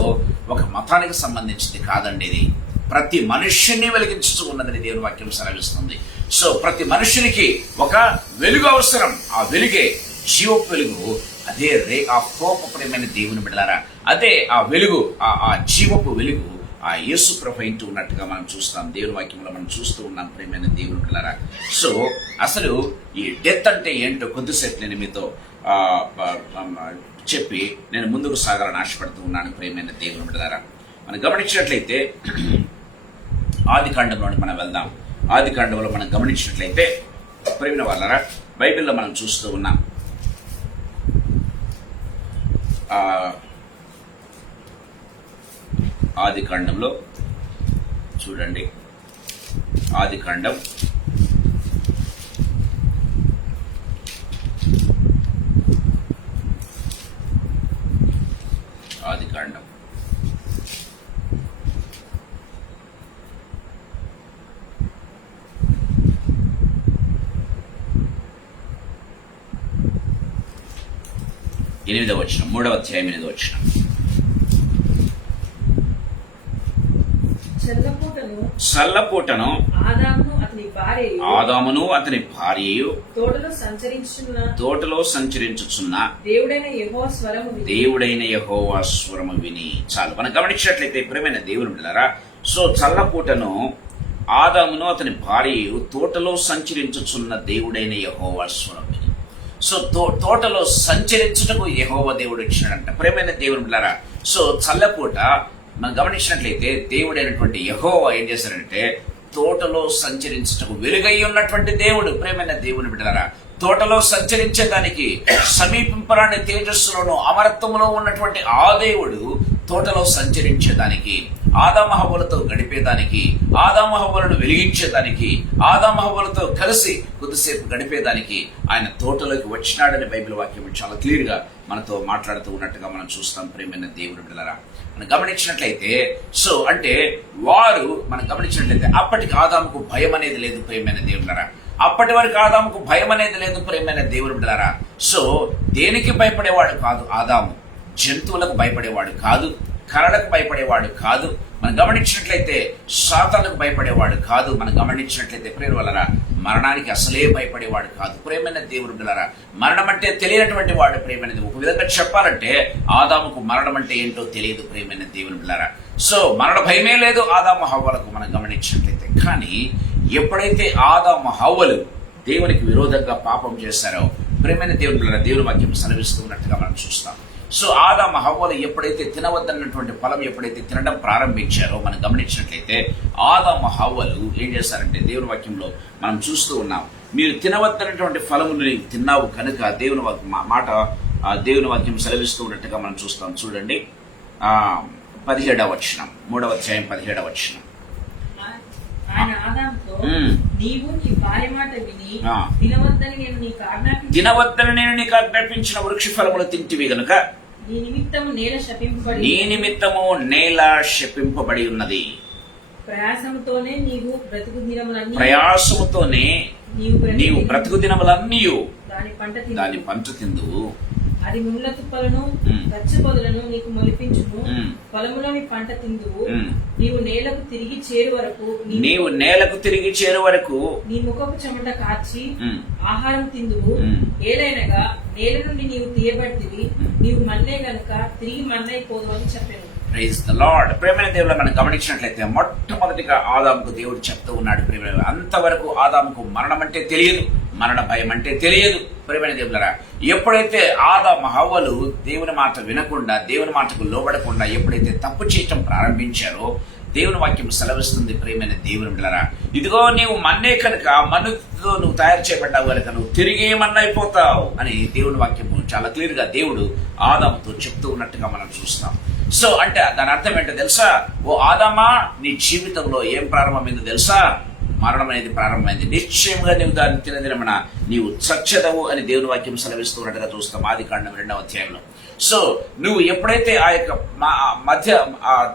ఒక మతానికి సంబంధించింది కాదండి ఇది. ప్రతి మనుష్యుని వెలిగించుతూ ఉన్నదని దేవుని వాక్యం సెలవిస్తుంది. సో ప్రతి మనుషునికి ఒక వెలుగు అవసరం. ఆ వెలుగే జీవపు వెలుగు. అదే రే ఆఫ్ హోప్. ప్రేమైన దేవుని బిడ్డలారా, అదే ఆ వెలుగు, ఆ జీవపు వెలుగు ఆ యేసు ప్రభు ఇంటూ ఉన్నట్టుగా మనం చూస్తాం. దేవుని వాక్యంలో మనం చూస్తూ ఉన్నాం. ప్రేమైన దేవుని బిడ్డలారా, సో అసలు ఈ డెత్ అంటే ఏంటో కొద్దిసేపు నేను మీతో చెప్పి నేను ముందుకు సాగాలని ఆశపడుతూ ఉన్నాను. ప్రేమైన దేవుని బిడ్డలారా, మనం గమనించినట్లయితే ఆది కాండంలోకి మనం వెళ్దాం. ఆది కాండంలో మనం గమనించినట్లయితే ప్రేమైన వాళ్ళారా, బైబిల్లో మనం చూస్తూ ఉన్నాం. ఆది కాండంలో చూడండి. ఆది కాండం 6వ 8వ వచనం, 3వ అధ్యాయం 8వ వచనం. చల్లపూటను ఆదామును అతని భార్యయు తోటలో సంచరించుచున్న దేవుడైన యెహోవా స్వరము విని. చాలు. మనం గమనించినట్లయితే ప్రియమైన దేవుని బిడ్డలారా, సో చల్లపూటను ఆదామును అతని భార్యయు తోటలో సంచరించుచున్న దేవుడైన యెహోవా స్వరం విని. సో తోటలో సంచరించుటకు యెహోవా దేవుడు ఇచ్చినాడంట. ప్రియమైన దేవుని బిడ్డలారా, సో చల్లపూట మనం గమనించినట్లయితే దేవుడైనటువంటి యెహోవా ఏం చేశారంటే తోటలో సంచరించుటకు వెలుగై ఉన్నటువంటి దేవుడు. ప్రియమైన దేవుని బిడ్డలారా, తోటలో సంచరించేదానికి సమీపింపరాని తేజస్సులోను అమరత్వంలో ఉన్నటువంటి ఆ దేవుడు తోటలో సంచరించేదానికి, ఆదాము హవ్వలతో గడిపేదానికి, ఆదాము హవ్వలను వెలిగించేదానికి, ఆదాము హవ్వలతో కలిసి కొద్దిసేపు గడిపేదానికి ఆయన తోటలోకి వచ్చినాడని బైబిల్ వాక్యం చాలా క్లియర్ గా మనతో మాట్లాడుతూ ఉన్నట్టుగా మనం చూస్తాం. ప్రియమైన దేవుని బిడ్డలారా, మనం గమనించినట్లయితే సో అంటే మనం గమనించినట్లయితే అప్పటికి ఆదాముకు భయం అనేది లేదు. ప్రియమైన దేవుని, అప్పటి వరకు ఆదాముకు భయం అనేది లేదు. ప్రియమైన దేవుని బిడ్డలారా, సో దేనికి భయపడేవాడు కాదు ఆదాము. జంతువులకు భయపడేవాడు కాదు, కరలకు భయపడేవాడు కాదు. మనం గమనించినట్లయితే సాతానుకు భయపడేవాడు కాదు. మనం గమనించినట్లయితే ప్రేమ వలన మరణానికి అసలే భయపడేవాడు కాదు. ప్రేమైన దేవుని బిడ్డలారా, మరణం అంటే తెలియనటువంటి వాడు. ప్రేమైనది ఒక విధంగా చెప్పాలంటే ఆదాముకు మరణం అంటే ఏంటో తెలియదు. ప్రేమైన దేవుని బిడ్డలారా, సో మరణ భయమే లేదు ఆదాము హవ్వలకు మనం గమనించినట్లయితే. కానీ ఎప్పుడైతే ఆదాము హవ్వలు దేవునికి విరోధంగా పాపం చేశారో ప్రేమైన దేవుని బిడ్డలారా, దేవుని వాక్యం సెలవిస్తూ ఉన్నట్టుగా మనం చూస్తాం. సో ఆదాము హవ్వలు ఎప్పుడైతే తినవద్దన్నటువంటి ఫలం ఎప్పుడైతే తినడం ప్రారంభించారో మనం గమనించినట్లయితే ఆదాము హవ్వలు ఏం చేశారంటే దేవుని వాక్యంలో మనం చూస్తూ ఉన్నాం. మీరు తినవద్దన్నటువంటి ఫలమును తిన్నావు కనుక దేవుని మాట దేవుని వాక్యం సెలవిస్తూ ఉన్నట్టుగా మనం చూస్తాం. చూడండి 17వ వచనం, 3వ అధ్యాయం 17వ వచనం. తినవద్దని నేను నీకు ఆజ్ఞాపించిన వృక్ష ఫలములు తింటివి గనుక నీ నిమిత్తము నేల శపింపబడి ఉన్నది. ప్రయాసముతోనే నీవు బ్రతుకు దినములన్నీ దాని పంట తిందువు. అది ముళ్ళ తుప్పలను గచ్చ పొదలను నీకు మొలిపించును. పొలములోని పంట తిందువు. నీవు నేలకు తిరిగి చేరు వరకు నీ ముఖపు చెమట కార్చి ఆహారం తిందువు. ఏలైనగా నేల నుండి నీవు తీయబడితివి, నీవు మన్నే గనుక తిరిగి మన్నైపోదు అని చెప్పాను. Praise the lord. ప్రేమైన దేవుడు మనం గమనించినట్లయితే మొట్టమొదటిగా ఆదాముకు దేవుడు చెప్తూ ఉన్నాడు. ప్రేమ అంతవరకు ఆదాముకు మరణం అంటే తెలియదు, మరణ భయం అంటే తెలియదు. ప్రేమైన దేవులరా, ఎప్పుడైతే ఆదాము హవ్వలు దేవుని మాట వినకుండా దేవుని మాటకు లోబడకుండా ఎప్పుడైతే తప్పు చేయటం ప్రారంభించారో దేవుని వాక్యం సెలవిస్తుంది. ప్రేమైన దేవుని బిడ్డలారా, ఇదిగో నీవు మన్నే కనుక మన్నుతో నువ్వు తయారు చేయబడ్డావు కనుక నువ్వు తిరిగి మన్నైపోతావు అని దేవుని వాక్యము చాలా క్లియర్ గా దేవుడు ఆదాముతో చెప్తూ ఉన్నట్టుగా మనం చూస్తాం. సో అంటే దాని అర్థం ఏంటో తెలుసా? ఓ ఆదామా, నీ జీవితంలో ఏం ప్రారంభమైందో తెలుసా? మరణం అనేది ప్రారంభమైంది. నిశ్చయంగా నీవు దాన్ని తినదినమన నీవు చచ్చెదవు అని దేవుని వాక్యం సెలవిస్తున్నట్టుగా చూస్తాం ఆదికాండం 2వ అధ్యాయంలో. సో నువ్వు ఎప్పుడైతే ఆ యొక్క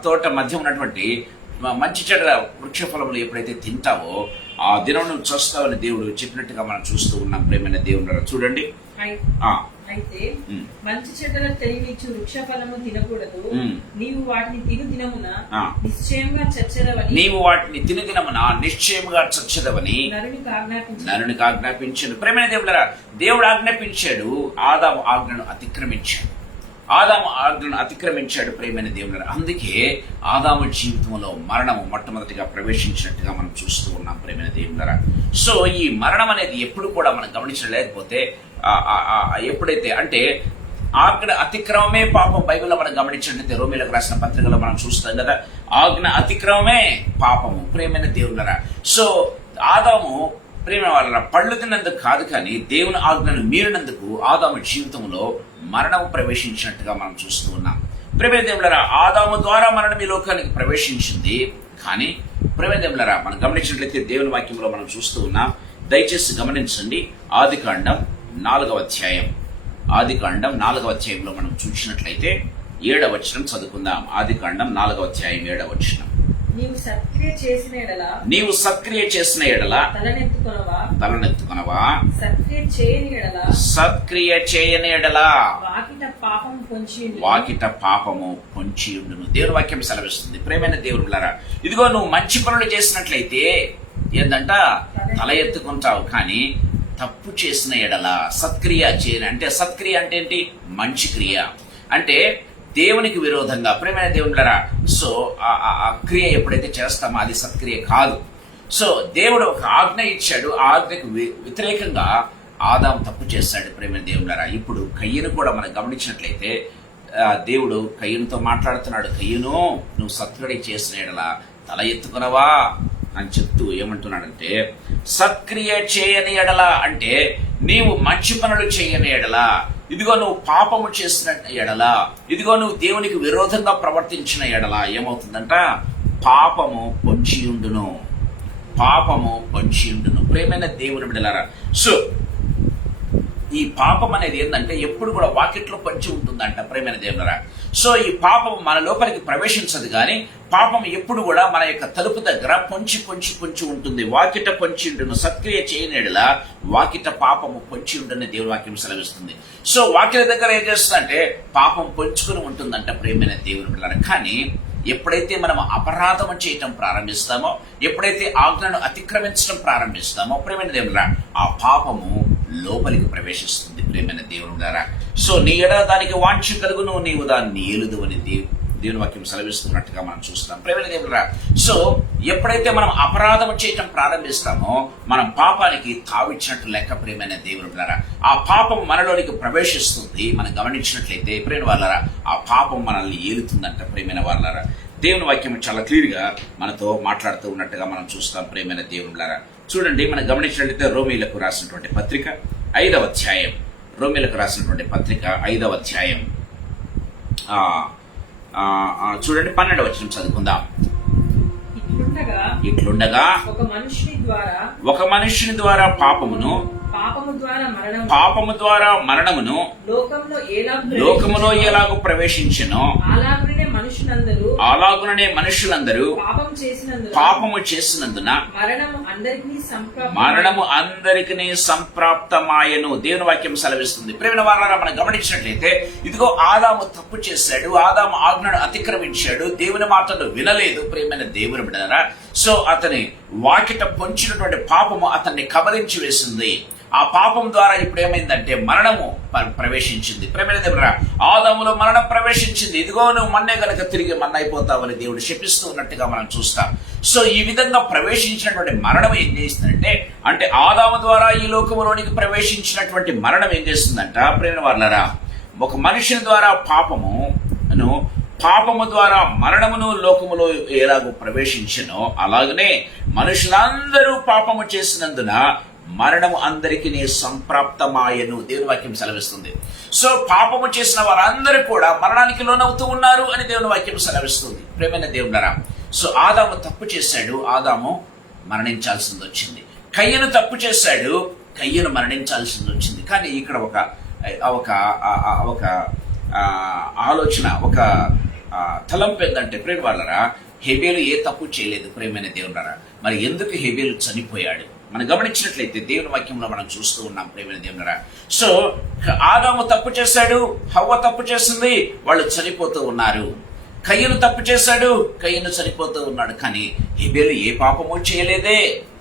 తోట మధ్య ఉన్నటువంటి మంచి చెడ్డ వృక్ష ఫలములు ఎప్పుడైతే తింటావో ఆ దినం నువ్వు చస్తావని దేవుడు చెప్పినట్టుగా మనం చూస్తూ ఉన్నాం. ప్రేమైన దేవుడు చూడండి, అయితే మంచి చెడ్డల తెలివిచ్చు వృక్ష ఫలము తినకూడదు. నీవు వాటిని తిను దినమున నిశ్చయముగా చచ్చెదవని నరునికి ఆజ్ఞాపించాడు. ప్రేమైన దేవుడరా, దేవుడు ఆజ్ఞాపించాడు, ఆదాము ఆజ్ఞను అతిక్రమించాడు. ప్రేమైన దేవుడరా, అందుకే ఆదాము జీవితంలో మరణము మొట్టమొదటిగా ప్రవేశించినట్టుగా మనం చూస్తూ ఉన్నాం. ప్రేమైన దేవుడరా, సో ఈ మరణం అనేది ఎప్పుడు కూడా మనం గమనించలేకపోతే ఎప్పుడైతే అంటే ఆజ్ఞ అతిక్రమమే పాపం. బైబిల్లో మనం గమనించినట్లయితే రోమీలకు రాసిన పత్రికలో మనం చూస్తాం కదా, ఆజ్ఞ అతిక్రమమే పాపము. ప్రేమైన దేవుళ్ళరా, సో ఆదాము ప్రేమ వాళ్ళ పళ్ళు తిన్నందుకు కాదు కానీ దేవుని ఆజ్ఞను మీరినందుకు ఆదాము జీవితంలో మరణము ప్రవేశించినట్టుగా మనం చూస్తూ ఉన్నాం. ప్రేమ దేవుళ్ళరా, ఆదాము ద్వారా మరణం ఈ లోకానికి ప్రవేశించింది. కానీ ప్రేమ దేవుళ్ళరా, మనం గమనించినట్లయితే దేవుని వాక్యంలో మనం చూస్తూ ఉన్నాం. దయచేసి గమనించండి, ఆదికాండం 4వ అధ్యాయం. ఆదికాండం 4వ అధ్యాయంలో మనం చూసినట్లయితే 7వ వచనం చదువుకుందాం. ఆదికాండం 4వ అధ్యాయం 7వ వచనం. నీవు సత్క్రియ చేసిన ఎడల తలనెత్తుకొనవా సత్క్రియ చేయని ఎడల వాకిట పాపము పొంచియుండును. దేవుని వాక్యం సెలవిస్తుంది. ప్రేమైన దేవుడులారా, ఇదిగో నువ్వు మంచి పనులు చేసినట్లయితే ఏందంట తల ఎత్తుకుంటావు, కానీ తప్పు చేసిన ఎడల సత్క్రియ చేయని, అంటే సత్క్రియ అంటే ఏంటి? మంచి క్రియ అంటే దేవునికి విరోధంగా. ప్రేమైన దేవుడులారా, సో ఆ క్రియ ఎప్పుడైతే చేస్తామో అది సత్క్రియ కాదు. సో దేవుడు ఒక ఆజ్ఞ ఇచ్చాడు, ఆ ఆజ్ఞకు వ్యతిరేకంగా ఆదాము తప్పు చేశాడు. ప్రేమైన దేవుడులారా, ఇప్పుడు కయ్యను కూడా మనం గమనించినట్లయితే దేవుడు కయ్యనుతో మాట్లాడుతున్నాడు. కయ్యను, నువ్వు సత్క్రియ చేసిన ఎడల తల ఎత్తుకునవా అని చెప్తూ ఏమంటున్నాడంటే, సత్క్రియ చేయని ఎడల అంటే నీవు మంచి పనులు చేయని ఎడల, ఇదిగో నువ్వు పాపము చేసిన ఎడల, ఇదిగో నువ్వు దేవునికి విరోధంగా ప్రవర్తించిన ఎడల ఏమవుతుందంట? పాపము పొంచియుండును. ప్రేమైన దేవుని బిడ్డలారా, సో ఈ పాపం అనేది ఏంటంటే ఎప్పుడు కూడా వాకిట్లో పొంచి ఉంటుందంట. ప్రేమైన దేవులారా, సో ఈ పాపం మన లోపలికి ప్రవేశించదు, కానీ పాపం ఎప్పుడు కూడా మన యొక్క తలుపు దగ్గర పొంచి ఉంటుంది. వాకిట పొంచి ఉండును, సత్క్రియ చేయనేడులా వాకిట పాపము పొంచి ఉంటుందని దేవుని వాక్యం సెలవిస్తుంది. సో వాకిట దగ్గర ఏం చేస్తుందంటే పాపం పొంచుకుని ఉంటుందంట. ప్రేమైన దేవుని బిడ్డలారా, కానీ ఎప్పుడైతే మనం అపరాధం చేయటం ప్రారంభిస్తామో, ఎప్పుడైతే ఆజ్ఞను అతిక్రమించడం ప్రారంభిస్తామో, ప్రేమైన దేవులారా, ఆ పాపము లోపలికి ప్రవేశిస్తుంది. ప్రేమైన దేవుని ద్వారా, సో నీ ఎడల దానికి వాంఛ కలుగును, నీవు దాన్ని ఏలుదు అని దేవుని వాక్యం సెలవిస్తున్నట్టుగా మనం చూస్తున్నాం. ప్రేమైన దేవుడా, సో ఎప్పుడైతే మనం అపరాధం చేయటం ప్రారంభిస్తామో మనం పాపానికి తావిచ్చినట్టు లెక్క. ప్రేమైన దేవుని ద్వారా, ఆ పాపం మనలోనికి ప్రవేశిస్తుంది. మనం గమనించినట్లయితే ప్రేమ వాళ్ళరా, ఆ పాపం మనల్ని ఏలుతుందంట. ప్రేమైన వాళ్ళరా, దేవుని వాక్యం చాలా క్లియర్ గా మనతో మాట్లాడుతూ ఉన్నట్టుగా మనం చూస్తాం. ప్రేమైన దేవునులారా, చూడండి, మనం గమనించినట్లయితే రోమీలకు రాసినటువంటి పత్రిక 5వ అధ్యాయం, రోమీలకు రాసినటువంటి పత్రిక 5వ అధ్యాయం చూడండి 12వ వచనం చదువుకుందాం. ఇట్లుండగా ఒక మనుషుని ద్వారా పాపము ద్వారా మరణమును లోకములో ఎలాగూ ప్రవేశించెనో అలాగుననే మనుషులందరూ పాపము చేసినందున మరణము అందరికీ సంప్రాప్తమాయను. దేవుని వాక్యం సెలవిస్తుంది. ప్రేమ వారారా, మనం గమనించినట్లయితే ఇదిగో ఆదాము తప్పు చేశాడు, ఆదాము ఆజ్ఞను అతిక్రమించాడు, దేవుని మాటలు వినలేదు. ప్రేమైన దేవుని బిడ్డలారా, సో అతని వాకిట పొంచినటువంటి పాపము అతన్ని కబలించి వేసింది. ఆ పాపం ద్వారా ఇప్పుడు ఏమైందంటే మరణము ప్రవేశించింది. ప్రేమైన దేవుడా, ఆదాములో మరణం ప్రవేశించింది. ఇదిగో నువ్వు మన్నే గనక తిరిగి మన్నైపోతావని దేవుడు శపిస్తూ ఉన్నట్టుగా మనం చూస్తాం. సో ఈ విధంగా ప్రవేశించినటువంటి మరణం ఏం చేస్తుందంటే, అంటే ఆదాము ద్వారా ఈ లోకములోనికి ప్రవేశించినటువంటి మరణం ఏం చేస్తుందంట? ప్రేమ వాళ్ళరా, ఒక మనుషుని ద్వారా పాపము ద్వారా మరణమును లోకములో ఎలాగో ప్రవేశించెనో అలాగనే మనుషులందరూ పాపము చేసినందున మరణము అందరికీ సంప్రాప్తమాయను. దేవుని వాక్యం సెలవిస్తుంది. సో పాపము చేసిన వారందరూ కూడా మరణానికి లోనవుతూ ఉన్నారు అని దేవుని వాక్యం సెలవిస్తుంది. ప్రేమైన దేవుడారా, సో ఆదాము తప్పు చేశాడు, ఆదాము మరణించాల్సింది వచ్చింది. కయ్యను తప్పు చేశాడు, కయ్యను మరణించాల్సింది వచ్చింది. కానీ ఇక్కడ ఒక ఆలోచన, ఒక తలంపు ఏంటంటే, ప్రేమ వాళ్ళరా, హెబేలు ఏ తప్పు చేయలేదు. ప్రేమైన దేవుడారా, మరి ఎందుకు హెబేలు చనిపోయాడు? మనం గమనించినట్లయితే దేవుని వాక్యంలో మనం చూస్తూ ఉన్నాం. ప్రేమైన దేవుడారా, సో ఆదాము తప్పు చేశాడు, హవ్వ తప్పు చేసింది, వాళ్ళు చనిపోతూ ఉన్నారు. కయ్యను తప్పు చేశాడు, కయ్యను చనిపోతూ ఉన్నాడు. కానీ హెబేలు ఏ పాపము చేయలేదే,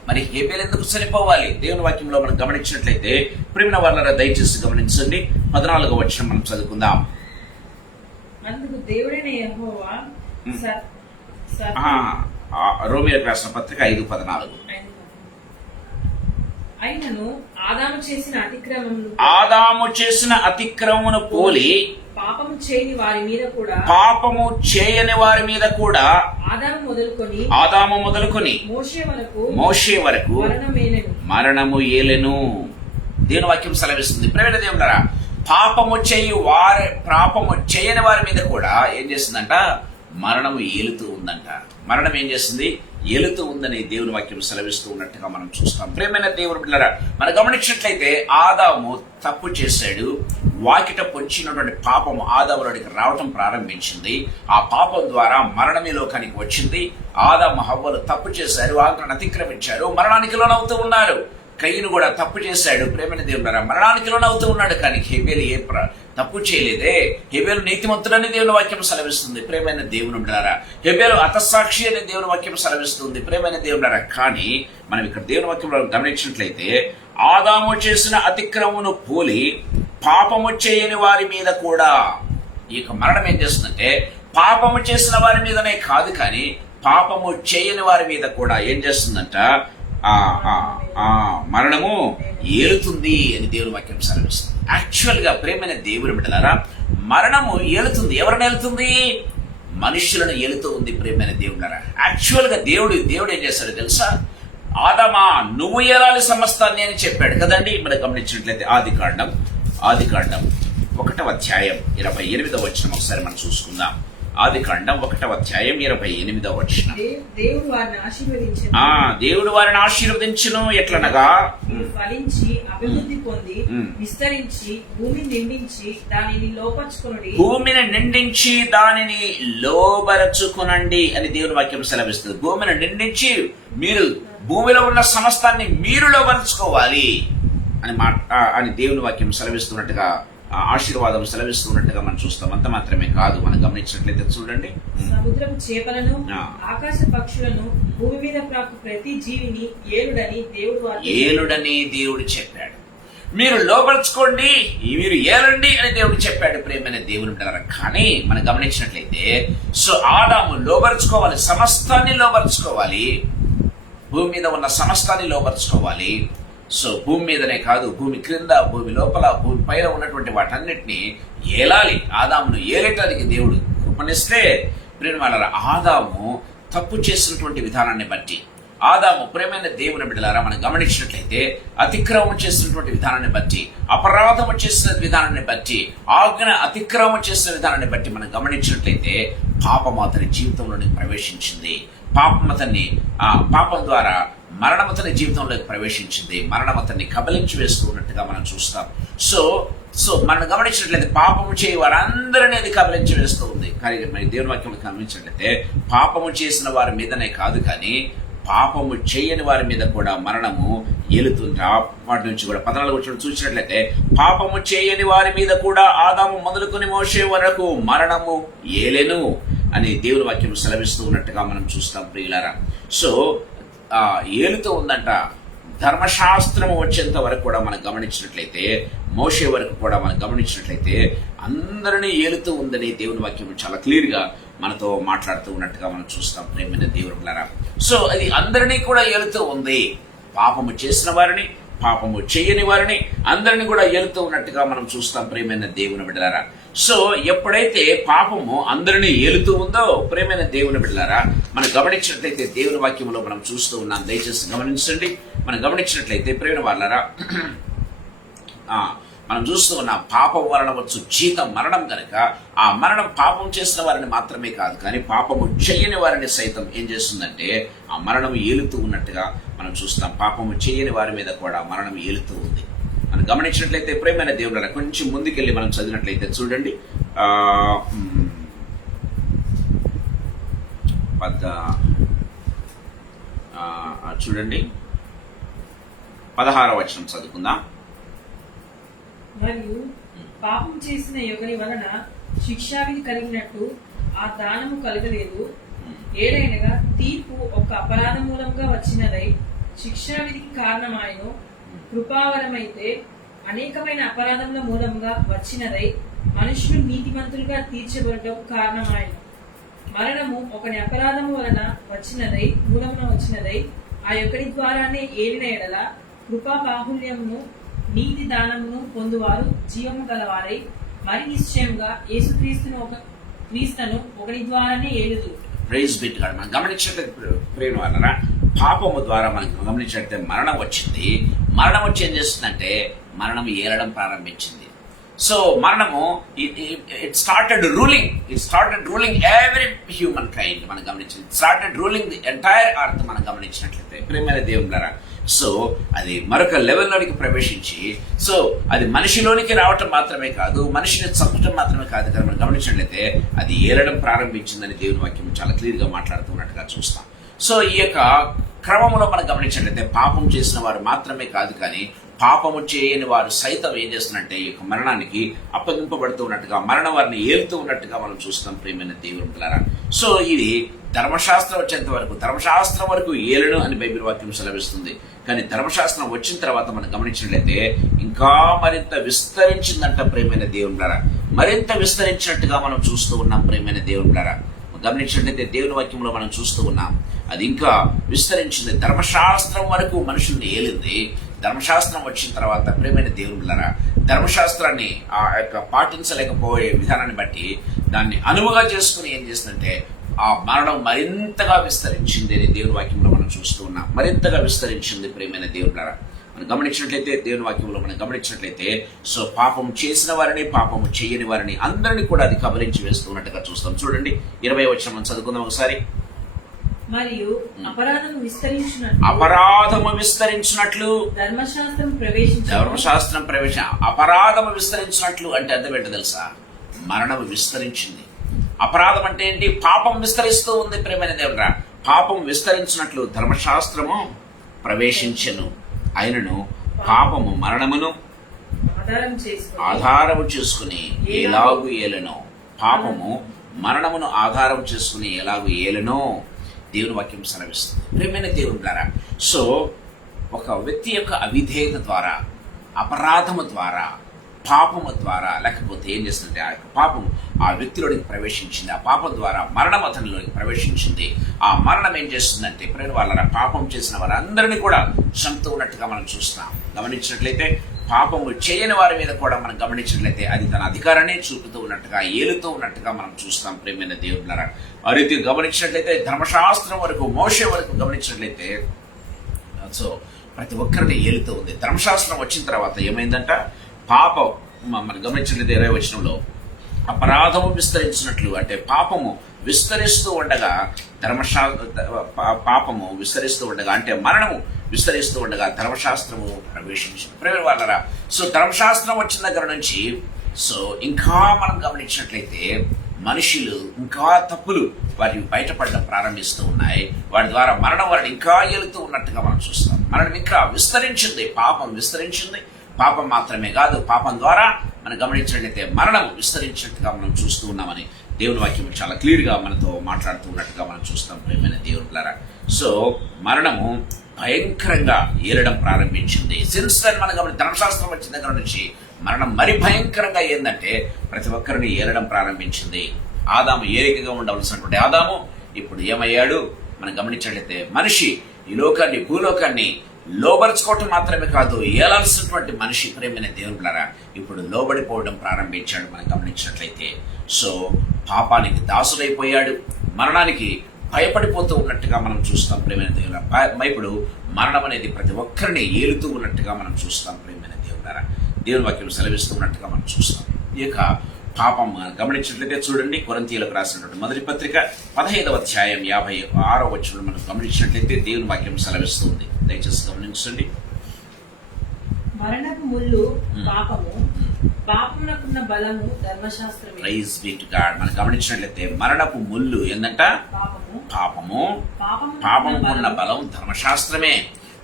మరి హెబేలు ఎందుకు చనిపోవాలి? దేవుని వాక్యంలో మనం గమనించినట్లయితే ప్రేమ వాళ్ళరా, దయచేసి గమనించండి. 14వ వచనం మనం చదువుకుందాం. అందుకు దేవుడైన యెహోవా రోమీయులకు రాసిన పత్రిక 5:14. అయినను ఆదాము చేసిన అతిక్రమమును పోలి పాపము చేయని వారి మీద కూడా ఆదాము మొదలుకొని మోషే వరకు మరణము ఏలెను. దేవుని వాక్యం సెలవిస్తుంది. ప్రేమైన దేవుడారా, పాపము చేయని వారి మీద కూడా ఏం చేస్తుందంట? మరణము ఏలుతూ ఉందంట. మరణం ఏం చేస్తుంది? ఏలుతూ ఉందని దేవుని వాక్యం సెలవిస్తూ ఉన్నట్టుగా మనం చూస్తాం. ప్రియమైన దేవుని బిడ్డలారా, మనం గమనించినట్లయితే ఆదాము తప్పు చేశాడు. వాకిట పొంచినటువంటి పాపం ఆదాములోనికి రావటం ప్రారంభించింది. ఆ పాపం ద్వారా మరణం ఈ లోకానికి వచ్చింది. ఆదాము హవ్వలు తప్పు చేశారు, ఆజ్ఞను అతిక్రమించారు, మరణానికి లోనవుతూ ఉన్నారు. కయ్యను కూడా తప్పు చేశాడు. ప్రేమైన దేవుడారా, మరణానికి లోనవుతూ ఉన్నాడు. కానీ హేబేలు తప్పు చేయలేదే. హేబేలు నీతిమంతుడని దేవుని వాక్యం సెలవిస్తుంది. ప్రేమైన దేవుని బిడ్డలారా, హేబేలు హతసాక్షి అని దేవుని వాక్యం సెలవిస్తుంది. ప్రేమైన దేవుడారా, కానీ మనం ఇక్కడ దేవుని వాక్యంలో గమనించినట్లయితే ఆదాము చేసిన అతిక్రమమును పోలి పాపము చేయని వారి మీద కూడా ఈ యొక్క మరణం ఏం చేస్తుందంటే పాపము చేసిన వారి మీదనే కాదు, కానీ పాపము చేయని వారి మీద కూడా ఏం చేస్తుందంట, మరణము ఏలుతుంది అని దేవుని వాక్యం సెలవిస్తుంది. యాక్చువల్ గా ప్రేమైన దేవుని బిడ్డలారా, మరణము ఏలుతుంది. ఎవరిని ఏలుతుంది? మనుషులను ఏలుతూ ఉంది. ప్రేమైన దేవుడారా, యాక్చువల్ గా దేవుడు ఏం చేశాడు తెలుసా? ఆదామా నువ్వు ఏలాలి సమస్తాన్ని అని చెప్పాడు కదండి. మనం గమనించినట్లయితే ఆదికాండం 1వ అధ్యాయం 28వ వచనం ఒకసారి మనం చూసుకుందాం. ఆదికాండం 1వ అధ్యాయం 28వ వచనం. దేవుడు వారిని ఆశీర్వదించును ఎట్లనగా ఫలించి అభివృద్ధి పొంది విస్తరించి భూమిని నిండించి దానిని లోబరచుకునండి అని దేవుని వాక్యం సెలవిస్తుంది. భూమిని నిండించి మీరు భూమిలో ఉన్న సమస్తాన్ని మీరు లోబరచుకోవాలి అని దేవుని వాక్యం సెలవిస్తున్నట్టుగా, ఆశీర్వాదం సెలవిస్తున్నట్టుగా మనం చూస్తాం. అంత మాత్రమే కాదు, మనం గమనించినట్లయితే చూడండి, సముద్రపు చేపలను ఆకాశ పక్షులను భూమి మీద ప్రాకు ప్రతి జీవిని ఏలుడని దేవుడు చెప్పాడు. మీరు లోపరుచుకోండి, మీరు ఏలండి అని దేవుడు చెప్పాడు. ప్రేమైన దేవుని బిడ్డలారా, కానీ మనం గమనించినట్లయితే ఆదాము లోబరుచుకోవాలి, సమస్తాన్ని లోబరుచుకోవాలి, భూమి మీద ఉన్న సమస్తాన్ని లోబరుచుకోవాలి. భూమి మీదనే కాదు, భూమి క్రింద, భూమి లోపల, భూమి పైన ఉన్నటువంటి వాటన్నిటిని ఏలాలి. ఆదామును ఏలేటానికి దేవుడు కృపణిస్తే ప్రియమైన ఆదాము తప్పు చేసినటువంటి విధానాన్ని బట్టి, ఆదాము ప్రేమైన దేవుని బిడ్డలారా మనం గమనించినట్లయితే అతిక్రమం చేసినటువంటి విధానాన్ని బట్టి, అపరాధము చేసిన విధానాన్ని బట్టి, ఆజ్ఞ అతిక్రమం చేసిన విధానాన్ని బట్టి మనం గమనించినట్లయితే పాపం అతని జీవితంలోనికి ప్రవేశించింది. పాపం ద్వారా మరణం అతని జీవితంలోకి ప్రవేశించింది. మరణం అతన్ని కబలించి వేస్తూ ఉన్నట్టుగా మనం చూస్తాం. మనం గమనించినట్లయితే పాపము చేయ వారందరినీ అది కబలించి వేస్తూ ఉంది. కానీ మరి దేవుని వాక్యం గమనించినట్లయితే పాపము చేసిన వారి మీదనే కాదు, కానీ పాపము చేయని వారి మీద కూడా మరణము ఏలుతుంది. వాటి నుంచి కూడా 14 వచ్చిన చూసినట్లయితే పాపము చేయని వారి మీద కూడా ఆదాము మొదలుకొని మోషే వరకు మరణము ఏలెను అని దేవుని వాక్యం సెలవిస్తూ ఉన్నట్టుగా మనం చూస్తాం. ప్రియులారా, ఏలుతూ ఉందంట. ధర్మశాస్త్రము వచ్చేంత వరకు కూడా మనం గమనించినట్లయితే, మోషే వరకు కూడా మనం గమనించినట్లయితే అందరినీ ఏలుతూ ఉందని దేవుని వాక్యం చాలా క్లియర్ గా మనతో మాట్లాడుతూ ఉన్నట్టుగా మనం చూస్తాం. ప్రేమైన దేవుని బిడ్డలారా, అది అందరినీ కూడా ఏలుతూ ఉంది. పాపము చేసిన వారిని, పాపము చేయని వారిని అందరినీ కూడా ఏలుతూ ఉన్నట్టుగా మనం చూస్తాం. ప్రేమైన దేవుని బిడ్డలారా, ఎప్పుడైతే పాపము అందరినీ ఏలుతూ ఉందో ప్రేమైన దేవుని బిడ్డలారా, మనం గమనించినట్లయితే దేవుని వాక్యంలో మనం చూస్తూ ఉన్నాం. దయచేసి గమనించండి. మనం గమనించినట్లయితే ప్రేమ వాళ్ళరా, మనం చూస్తూ ఉన్నాం పాపం వలన వచ్చు జీతం మరణం కనుక ఆ మరణం పాపం చేసిన వారిని మాత్రమే కాదు, కానీ పాపము చేయని వారిని సైతం ఏం చేస్తుందంటే ఆ మరణం ఏలుతూ ఉన్నట్టుగా మనం చూస్తాం. పాపము చేయని వారి మీద కూడా మరణం ఏలుతూ ఉంది. మనం గమనించినట్లయితే ప్రేమైన దేవుడు కొంచెం ముందుకెళ్ళి మనం చదివినట్లయితే చూడండి, చూడండి 16వ వచనం చదువుకుందాం. మరియు పాపం చేసిన యొకని వలన శిక్షావిధి కలిగినట్టు ఆ దానము కలగలేదు. ఏలైనగా తీర్పు ఒక అపరాధ మూలంగా వచ్చినదై శిక్షావిధికి కారణమాయను. కృపావరమైతే అనేకమైన అపరాధముల మూలంగా వచ్చినదై మనుషులు నీతిమంతులుగా తీర్చబడడం కారణమాయను. మరణము ఒకని అపరాధము వలన మూలమున వచ్చినదై ఆ యొక్కడి ద్వారానే ఏలిన ఎడల కృపా బాహుల్యమును నీతి దానమును పొందువారు జీవము గలవారై మరి నిశ్చయంగా యేసుక్రీస్తును ఒకడి ద్వారానే ఏలుదురు. Praise be to God. మనం గమనించినట్లయితే ప్రేమ వలన పాపము ద్వారా మనకు గమనించినట్లయితే మరణం వచ్చింది. మరణం వచ్చి ఏం చేస్తుందంటే మరణం ఏలడం ప్రారంభించింది. సో మరణము it started ruling every human kind మనం గమనించింది. It started ruling the entire earth మనం గమనించినట్లయితే ప్రియమైన దేవులారా. సో అది మరొక లెవెల్లోనికి ప్రవేశించి, సో అది మనిషిలోనికి రావటం మాత్రమే కాదు, మనిషిని చంపటం మాత్రమే కాదు కదా మనం గమనించినట్లయితే అది ఏలడం ప్రారంభించిందని దేవుని వాక్యం చాలా క్లియర్ గా మాట్లాడుతున్నట్టుగా చూస్తాం. సో ఈ యొక్క క్రమంలో మనం గమనించినట్లయితే పాపం చేసిన వారు మాత్రమే కాదు, కానీ పాపము చేయని వారు సైతం ఏం చేస్తున్నట్టే ఈ యొక్క మరణానికి అప్పగింపబడుతూ ఉన్నట్టుగా, మరణ వారిని ఏలుతూ ఉన్నట్టుగా మనం చూస్తాం ప్రియమైన దేవుని పిల్లరా. సో ఇది ధర్మశాస్త్రం వచ్చేంత వరకు, ధర్మశాస్త్రం వరకు ఏలును అని బైబిల్ వాక్యం సెలవిస్తుంది. కానీ ధర్మశాస్త్రం వచ్చిన తర్వాత మనం గమనించినట్లయితే ఇంకా మరింత విస్తరించిందంట ప్రియమైన దేవుని పిల్లరా. మరింత విస్తరించినట్టుగా మనం చూస్తూ ఉన్నాం ప్రియమైన దేవుని పిల్లరా. గమనించినట్లయితే దేవుని వాక్యంలో మనం చూస్తూ ఉన్నాం అది ఇంకా విస్తరించింది. ధర్మశాస్త్రం వరకు మనుషుల్ని ఏలింది. ధర్మశాస్త్రం వచ్చిన తర్వాత ప్రియమైన దేవుని బిడ్డలారా, ధర్మశాస్త్రాన్ని ఆ యొక్క పాటించలేకపోయే విధానాన్ని బట్టి దాన్ని అనువుగా చేసుకుని ఏం చేస్తుందంటే ఆ మరణం మరింతగా విస్తరించింది అని దేవుని వాక్యంలో మనం చూస్తూ ఉన్నాం. మరింతగా విస్తరించింది ప్రియమైన దేవుని బిడ్డలారా. మనం గమనించినట్లయితే దేవుని వాక్యంలో మనం గమనించినట్లయితే సో పాపం చేసిన వారిని, పాపము చేయని వారిని అందరినీ కూడా అది కబలించి వేస్తున్నట్టుగా చూస్తాం. చూడండి 20వ వచనం మనం చదువుకుందాం ఒకసారి. మరియు అపరాధము విస్తరించినట్లు ధర్మశాస్త్రం ప్రవేశ అపరాధము విస్తరించినట్లు అంటే అర్థం ఏంటో తెలుసా? మరణము విస్తరించింది. అపరాధం అంటే ఏంటి? పాపం విస్తరిస్తూ ఉంది ప్రియమైన దేవుడా. పాపం విస్తరించినట్లు ధర్మశాస్త్రము ప్రవేశించెను, అయినను పాపము మరణమును ఆధారము చేసుకుని ఎలాగు ఏలెనో. పాపము మరణమును ఆధారం చేసుకుని ఎలాగు ఏలెనో దేవుని వాక్యం సెలవిస్తుంది ప్రియమైన దేవుని ద్వారా. సో ఒక వ్యక్తి యొక్క అవిధేయత ద్వారా, అపరాధము ద్వారా, పాపము ద్వారా, లేకపోతే ఏం చేస్తుందంటే ఆ యొక్క పాపం ఆ వ్యక్తిలోనికి ప్రవేశించింది. ఆ పాపం ద్వారా మరణం అతనిలోనికి ప్రవేశించింది. ఆ మరణం ఏం చేస్తుందంటే ప్రేమ వాళ్ళ పాపం చేసిన వారందరినీ కూడా చంపుతూ ఉన్నట్టుగా మనం చూస్తున్నాం. గమనించినట్లయితే పాపము చేయని వారి మీద కూడా మనం గమనించినట్లయితే అది తన అధికారాన్ని చూపుతూ ఉన్నట్టుగా, ఏలుతూ ఉన్నట్టుగా మనం చూస్తాం ప్రేమైన దేవుళ్ళారా. ఆ రీతి గమనించినట్లయితే ధర్మశాస్త్రం వరకు, మోషే వరకు గమనించినట్లయితే సో ప్రతి ఒక్కరిని ఏలుతూ ఉంది. ధర్మశాస్త్రం వచ్చిన తర్వాత ఏమైందంట? పాపం మనం గమనించినట్లయితే 20వ వచనంలో అపరాధము విస్తరించినట్లు అంటే పాపము విస్తరిస్తూ ఉండగా, పాపము విస్తరిస్తూ ఉండగా అంటే మరణము విస్తరిస్తూ ఉండగా ధర్మశాస్త్రము ప్రవేశించింది ప్రేమ వాళ్ళరా. సో ధర్మశాస్త్రం వచ్చిన దగ్గర నుంచి సో ఇంకా మనం గమనించినట్లయితే మనుషులు ఇంకా తప్పులు వారి బయటపడడం ప్రారంభిస్తూ ఉన్నాయి. వారి ద్వారా మరణం వారిని ఇంకా ఏలుతూ ఉన్నట్టుగా మనం చూస్తాం. మరణం ఇంకా విస్తరించింది, పాపం విస్తరించింది. పాపం మాత్రమే కాదు, పాపం ద్వారా మనం గమనించినట్లయితే మరణం విస్తరించినట్టుగా మనం చూస్తూ ఉన్నామని దేవుని వాక్యం చాలా క్లియర్ గా మనతో మాట్లాడుతూ ఉన్నట్టుగా మనం చూస్తాం ప్రియమైన దేవుని ద్వారా. సో మరణము భయంకరంగా ఏలడం ప్రారంభించింది. సిన్స్ దెన్ మనం ధర్మశాస్త్రం వచ్చిన దగ్గర నుంచి మరణం మరి భయంకరంగా ఏందంటే ప్రతి ఒక్కరిని ఏలడం ప్రారంభించింది. ఆదాము ఏలికగా ఉండవలసినటువంటి ఆదాము ఇప్పుడు ఏమయ్యాడు? మనం గమనించినట్లయితే మనిషి ఈ లోకాన్ని, భూలోకాన్ని లోబరుచుకోవటం మాత్రమే కాదు, ఏలాల్సినటువంటి మనిషి ప్రేమైన దేవుళ్ళారా ఇప్పుడు లోబడిపోవడం ప్రారంభించాడు మనం గమనించినట్లయితే. సో పాపానికి దాసుడైపోయాడు, మరణానికి భయపడిపోతూ ఉన్నట్టుగా మనం చూస్తాం ప్రేమైన దేవుళ్ళ. ఇప్పుడు మరణం అనేది ప్రతి ఒక్కరిని ఏలుతూ ఉన్నట్టుగా మనం చూస్తాం ప్రేమైన దేవుళ్ళారా. దేవుని వాక్యం సెలవిస్తూ ఉన్నట్టుగా మనం చూస్తాం. ఈ యొక్క పాపం గమనించినట్లయితే చూడండి, కొరింథీయులకు రాసినటువంటి మొదటి పత్రిక 15వ అధ్యాయం 56వ వచనం మనం గమనించినట్లయితే దేవుని వాక్యం సెలవిస్తుంది. దయచేసి గమనించండి. మరణపు ముల్లు పాపము, పాపమునకున్న బలము ధర్మశాస్త్రమే. Praise be to God. మనం గమనించినట్లయితే మరణపు ముల్లు ఏందంట? పాపము. పాపముకున్న బలం ధర్మశాస్త్రమే.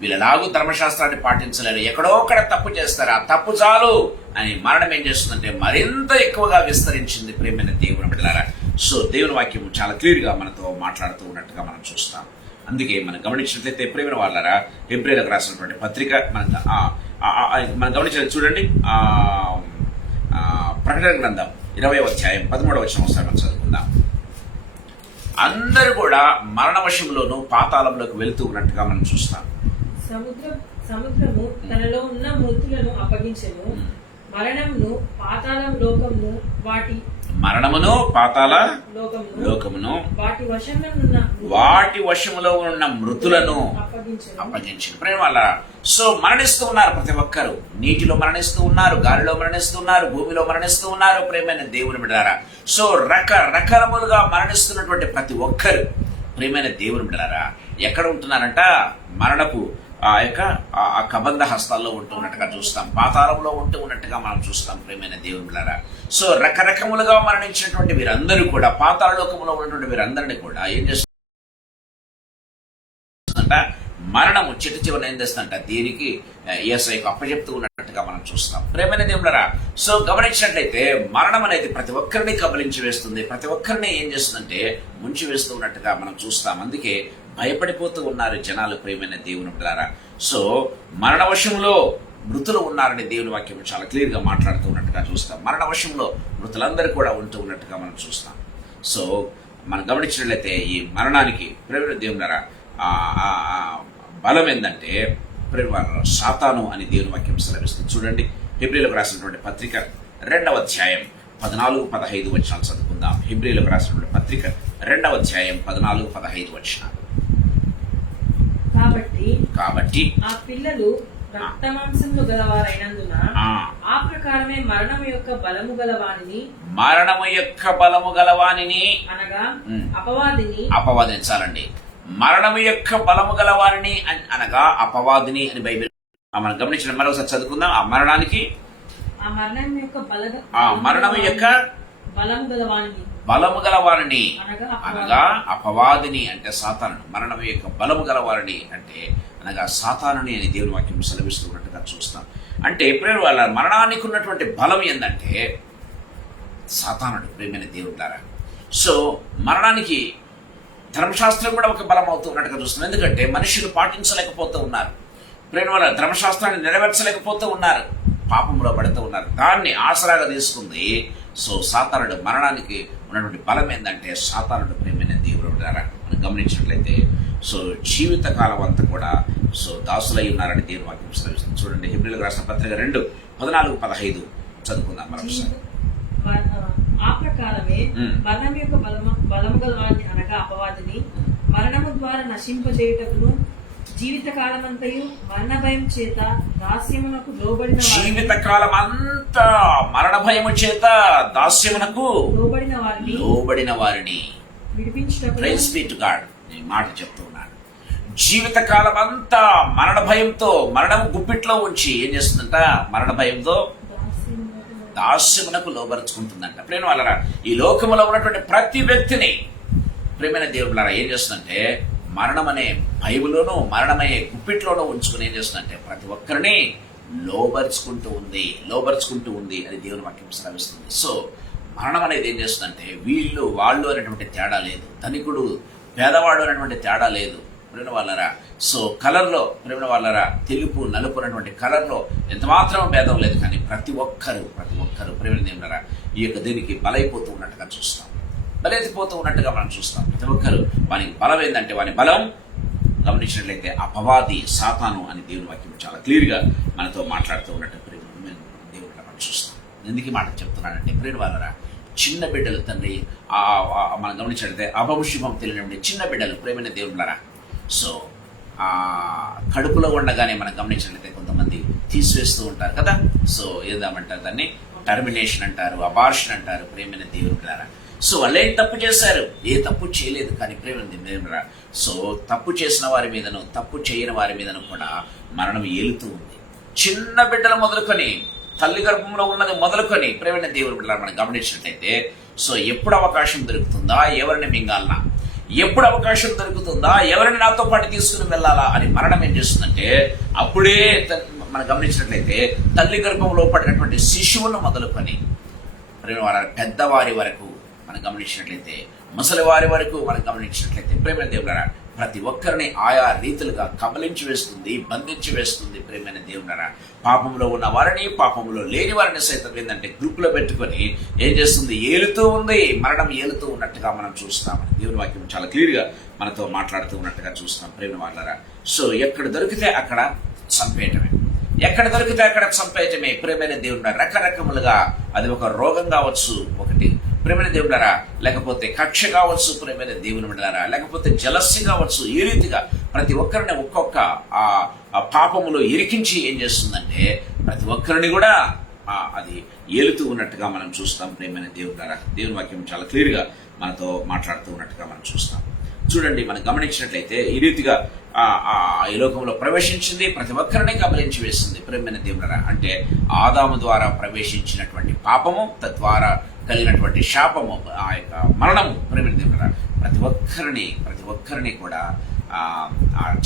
వీళ్ళలాగూ ధర్మశాస్త్రాన్ని పాటించలేరు, ఎక్కడో అక్కడ తప్పు చేస్తారు. ఆ తప్పు చాలు అని మరణం ఏం చేస్తుందంటే మరింత ఎక్కువగా విస్తరించింది ప్రేమైన దేవుని బిడ్డలారా. సో దేవుని వాక్యం చాలా క్లియర్ గా మనతో మాట్లాడుతూ ఉన్నట్టుగా మనం చూస్తాం. అందుకే మనం గమనించినట్లయితే ప్రేమైన వాళ్ళరా హెబ్రీయులకు రాసినటువంటి పత్రిక మనం గమనించాలి. చూడండి, ప్రకటన గ్రంథం 20వ అధ్యాయం 13వ వచనం ఒకసారి మనం చదువుకుందాం. అందరూ కూడా మరణవశంలోనూ పాతాళంలోకి వెళ్తూ ఉన్నట్టుగా మనం చూస్తాం. సముద్రము తనలో ఉన్న మృతులను అప్పగించెను, మరణమును పాతాళం లోకమును వాటి మరణమును పాతాళ లోకమును లోకమును వాటి వశంలో ఉన్న వాటి వశములో ఉన్న మృతులను అప్పగించెను. అప్పగించిన ప్రేమ వల్ల సో మరణిస్తూ ఉన్నారు ప్రతి ఒక్కరు. నీటిలో మరణిస్తూ ఉన్నారు, గాలిలో మరణిస్తూ ఉన్నారు, భూమిలో మరణిస్తూ ఉన్నారు ప్రేమైన దేవుని బిడ్డలారా. సో రకరకాలుగా మరణిస్తున్నటువంటి ప్రతి ఒక్కరు ప్రేమైన దేవుని బిడ్డలారా ఎక్కడ ఉంటున్నారంట? మరణపు ఆ యొక్క ఆ కబంధ హస్తాల్లో ఉంటూ ఉన్నట్టుగా చూస్తాం, పాతాళంలో ఉంటూ ఉన్నట్టుగా మనం చూస్తాం ప్రేమైన దేవుని బిడ్డలారా. సో రకరకములుగా మరణించినటువంటి వీరందరూ కూడా పాతాళ లోకంలో ఉన్నటువంటి వీరందరినీ కూడా ఏం చేస్తుందంట? మరణము చివరిన ఏం చేస్తుందంట? దీనికి యేసయ్యకు అప్పచెప్తూ ఉన్నట్టుగా మనం చూస్తాం ప్రేమైన దేవుడురా. సో గమనించినట్లయితే మరణం అనేది ప్రతి ఒక్కరిని కబలించి వేస్తుంది, ప్రతి ఒక్కరిని ఏం చేస్తుందంటే ముంచి వేస్తూ ఉన్నట్టుగా మనం చూస్తాం. అందుకే భయపడిపోతూ ఉన్నారు జనాలు ప్రేమైన దేవుని బిడ్డలారా. సో మరణవశంలో మృతులు ఉన్నారని దేవుని వాక్యం చాలా క్లియర్ గా మాట్లాడుతూ ఉన్నట్టుగా చూస్తాం. మరణవశంలో మృతులందరూ కూడా ఉంటూ ఉన్నట్టుగా మనం చూస్తాం. సో మనం గమనించినట్లయితే ఈ మరణానికి ప్రేమైన దేవునిరా బలం ఏంటంటే సాతాను అని దేవుని వాక్యం సెలవిస్తుంది. చూడండి, హెబ్రీలకు రాసినటువంటి పత్రిక 2వ అధ్యాయం 14-15 వచనాలు చదువుకుందాం. హెబ్రీలకు రాసినటువంటి పత్రిక 2వ అధ్యాయం 14-15 వచనాలు. కాబట్టి ఆ పిల్లలు రక్తమాంసములు గలవారైనందున ఆ ప్రకారమే మరణము యొక్క బలము గలవానిని అనగా అపవాదిని మరణము యొక్క బలము గలవానిని అనగా అపవాదిని అని బైబిల్ మనం గమనించిన మరొకసారి చదువుకుందాం. ఆ మరణం యొక్క బలము గలవారిని అనగా అపవాదిని అంటే సాతాను. మరణం యొక్క బలము గలవారిని అంటే అనగా సాతానుని అని దేవుని వాక్యం సెలవిస్తున్నట్టుగా చూస్తాం. అంటే ప్రేమ వాళ్ళ మరణానికి ఉన్నటువంటి బలం ఏంటంటే సాతానుడు ప్రేమైన దేవుని ద్వారా. సో మరణానికి ధర్మశాస్త్రం కూడా ఒక బలం అవుతూ ఉన్నట్టుగా చూస్తాం. ఎందుకంటే మనుషులు పాటించలేకపోతూ ఉన్నారు, ప్రేమ వాళ్ళ ధర్మశాస్త్రాన్ని నెరవేర్చలేకపోతూ ఉన్నారు, పాపంలో పడుతూ ఉన్నారు. దాన్ని ఆసరాగా తీసుకుంది. సో సాతానుడు మరణానికి ఉన్నటువంటి బలం ఏంటంటే సాతానుడు ప్రేమైన దేవుడు ద్వారా మనం గమనించినట్లయితే సో జీవితకాలం అంతా కూడా సో దాసులై ఉన్నారని దేవుని వాక్యం సెలవిస్తుంది. చూడండి, హెబ్రీలకు రాసిన పత్రిక 2:14-15 చదువుకుందాం మరొకసారి. ఆ ప్రకారమే మరణం యొక్క బలము గలవాని అనగా అపవాదిని మరణము ద్వారా నశింపజేయుటకును జీవితకాలమంతయు మరణ భయం చేత దాస్యమునకు జీవితకాలం అంతా మరణ భయము చేత దాస్యమునకు లోబడిన వారిని విడిపించుటకు మాట చెప్తూ ఉన్నాడు. జీవితకాలం అంతా మరణ భయంతో మరణం గుప్పిట్లో ఉంచి ఏం చేస్తుందంట? మరణ భయంతో దాస్యమునకు లోబరుచుకుంటుందంట. ప్రేమ వాళ్ళరా ఈ లోకములో ఉన్నటువంటి ప్రతి వ్యక్తిని ప్రేమైన దేవుడులారా ఏం చేస్తుందంటే మరణం అనే భయములోనూ మరణమయ్యే గుప్పిట్లోనూ ఉంచుకుని ఏం చేస్తుందంటే ప్రతి ఒక్కరిని లోబరుచుకుంటూ ఉంది అని దేవుని వాక్యం సెలవిస్తుంది. సో మరణం అనేది ఏం చేస్తుందంటే వీళ్ళు వాళ్ళు అనేటువంటి తేడా లేదు, ధనికుడు పేదవాడు అనేటువంటి తేడా లేదు ప్రేమ వాళ్ళరా. సో కలర్లో ప్రేమ వాళ్ళరా తెలుపు నలుపు అనేటువంటి కలర్లో ఎంత మాత్రం భేదం లేదు, కానీ ప్రతి ఒక్కరు ప్రేమ దేవులరా ఈ యొక్క దీనికి బలైపోతూ ఉన్నట్టుగా చూస్తాం, బలైపోతూ ఉన్నట్టుగా మనం చూస్తాం. ప్రతి ఒక్కరు వానికి బలం ఏంటంటే వాని బలం గమనించినట్లయితే అపవాది సాతాను అని దేవుని వాక్యం చాలా క్లియర్గా మనతో మాట్లాడుతూ ఉన్నట్టు దేవుడు మనం చూస్తాం. ఎందుకు మాట చెప్తున్నానంటే ప్రేమ వాళ్ళరా చిన్న బిడ్డలు తండ్రి మనం గమనించినట్లయితే అపశుభం తెలియని చిన్న బిడ్డలు ప్రేమైన దేవుళ్ళరా. సో కడుపులో ఉండగానే మనం గమనించినట్లయితే కొంతమంది తీసివేస్తూ ఉంటారు కదా. సో ఏదామంటారు దాన్ని టర్మినేషన్ అంటారు, అబార్షన్ అంటారు ప్రేమైన దేవుళ్ళరా. సో వాళ్ళు ఏం తప్పు చేశారు? ఏ తప్పు చేయలేదు, కానీ ప్రేమైన దేవుళ్ళరా సో తప్పు చేసిన వారి మీదను తప్పు చేయని వారి మీదను కూడా మరణం ఏలుతూ ఉంది. చిన్న బిడ్డలు మొదలుకొని తల్లి గర్భంలో ఉన్నది మొదలుకొని ప్రేమైన దేవుని బిడ్డలు మనం గమనించినట్లయితే సో ఎప్పుడు అవకాశం దొరుకుతుందా ఎవరిని మింగాలనా, ఎప్పుడు అవకాశం దొరుకుతుందా ఎవరిని నాతో పాటు తీసుకుని వెళ్ళాలా అని మరణం ఏం చేస్తుందంటే అప్పుడే మనం గమనించినట్లయితే తల్లి గర్భంలో పడినటువంటి శిశువును మొదలుకొని ప్రేమ వారి పెద్దవారి వరకు మనం గమనించినట్లయితే ముసలివారి వరకు మనం గమనించినట్లయితే ప్రేమైన దేవుడరా ప్రతి ఒక్కరిని ఆయా రీతులుగా కబలించి వేస్తుంది, బంధించి వేస్తుంది ప్రేమైన దేవుడరా. పాపంలో ఉన్న వారిని పాపంలో లేని వారిని సైతం ఏంటంటే గ్రూపులో పెట్టుకొని ఏం చేస్తుంది? ఏలుతూ ఉంది, మరణం ఏలుతూ ఉన్నట్టుగా మనం చూస్తామని దేవుని వాక్యం చాలా క్లియర్గా మనతో మాట్లాడుతూ ఉన్నట్టుగా చూస్తాం ప్రేమ వాళ్ళరా. సో ఎక్కడ దొరికితే అక్కడ చంపేయటమే, ఎక్కడ దొరికితే అక్కడ చంపేయటమే ప్రేమైన దేవుడు. రకరకములుగా అది ఒక రోగం కావచ్చు, ఒకటి ప్రేమైన దేవుడారా, లేకపోతే కక్ష కావచ్చు ప్రేమైన దేవుని బిడ్డలారా, లేకపోతే జలస్సి కావచ్చు. ఈ రీతిగా ప్రతి ఒక్కరిని ఒక్కొక్క ఆ పాపములో ఇరికించి ఏం చేస్తుందంటే ప్రతి ఒక్కరిని కూడా అది ఏలుతూ ఉన్నట్టుగా మనం చూస్తాం ప్రేమైన దేవుడారా. దేవుని వాక్యం చాలా క్లియర్ గా మనతో మాట్లాడుతూ ఉన్నట్టుగా మనం చూస్తాం. చూడండి, మనం గమనించినట్లయితే ఈ రీతిగా ఈ లోకంలో ప్రవేశించింది, ప్రతి ఒక్కరిని కబలించి వేస్తుంది ప్రేమైన దేవుడారా. అంటే ఆదాము ద్వారా ప్రవేశించినటువంటి పాపము, తద్వారా కలిగినటువంటి శాపము, ఆ యొక్క మరణము ప్రేమైన దేవుడారా ప్రతి ఒక్కరిని కూడా ఆ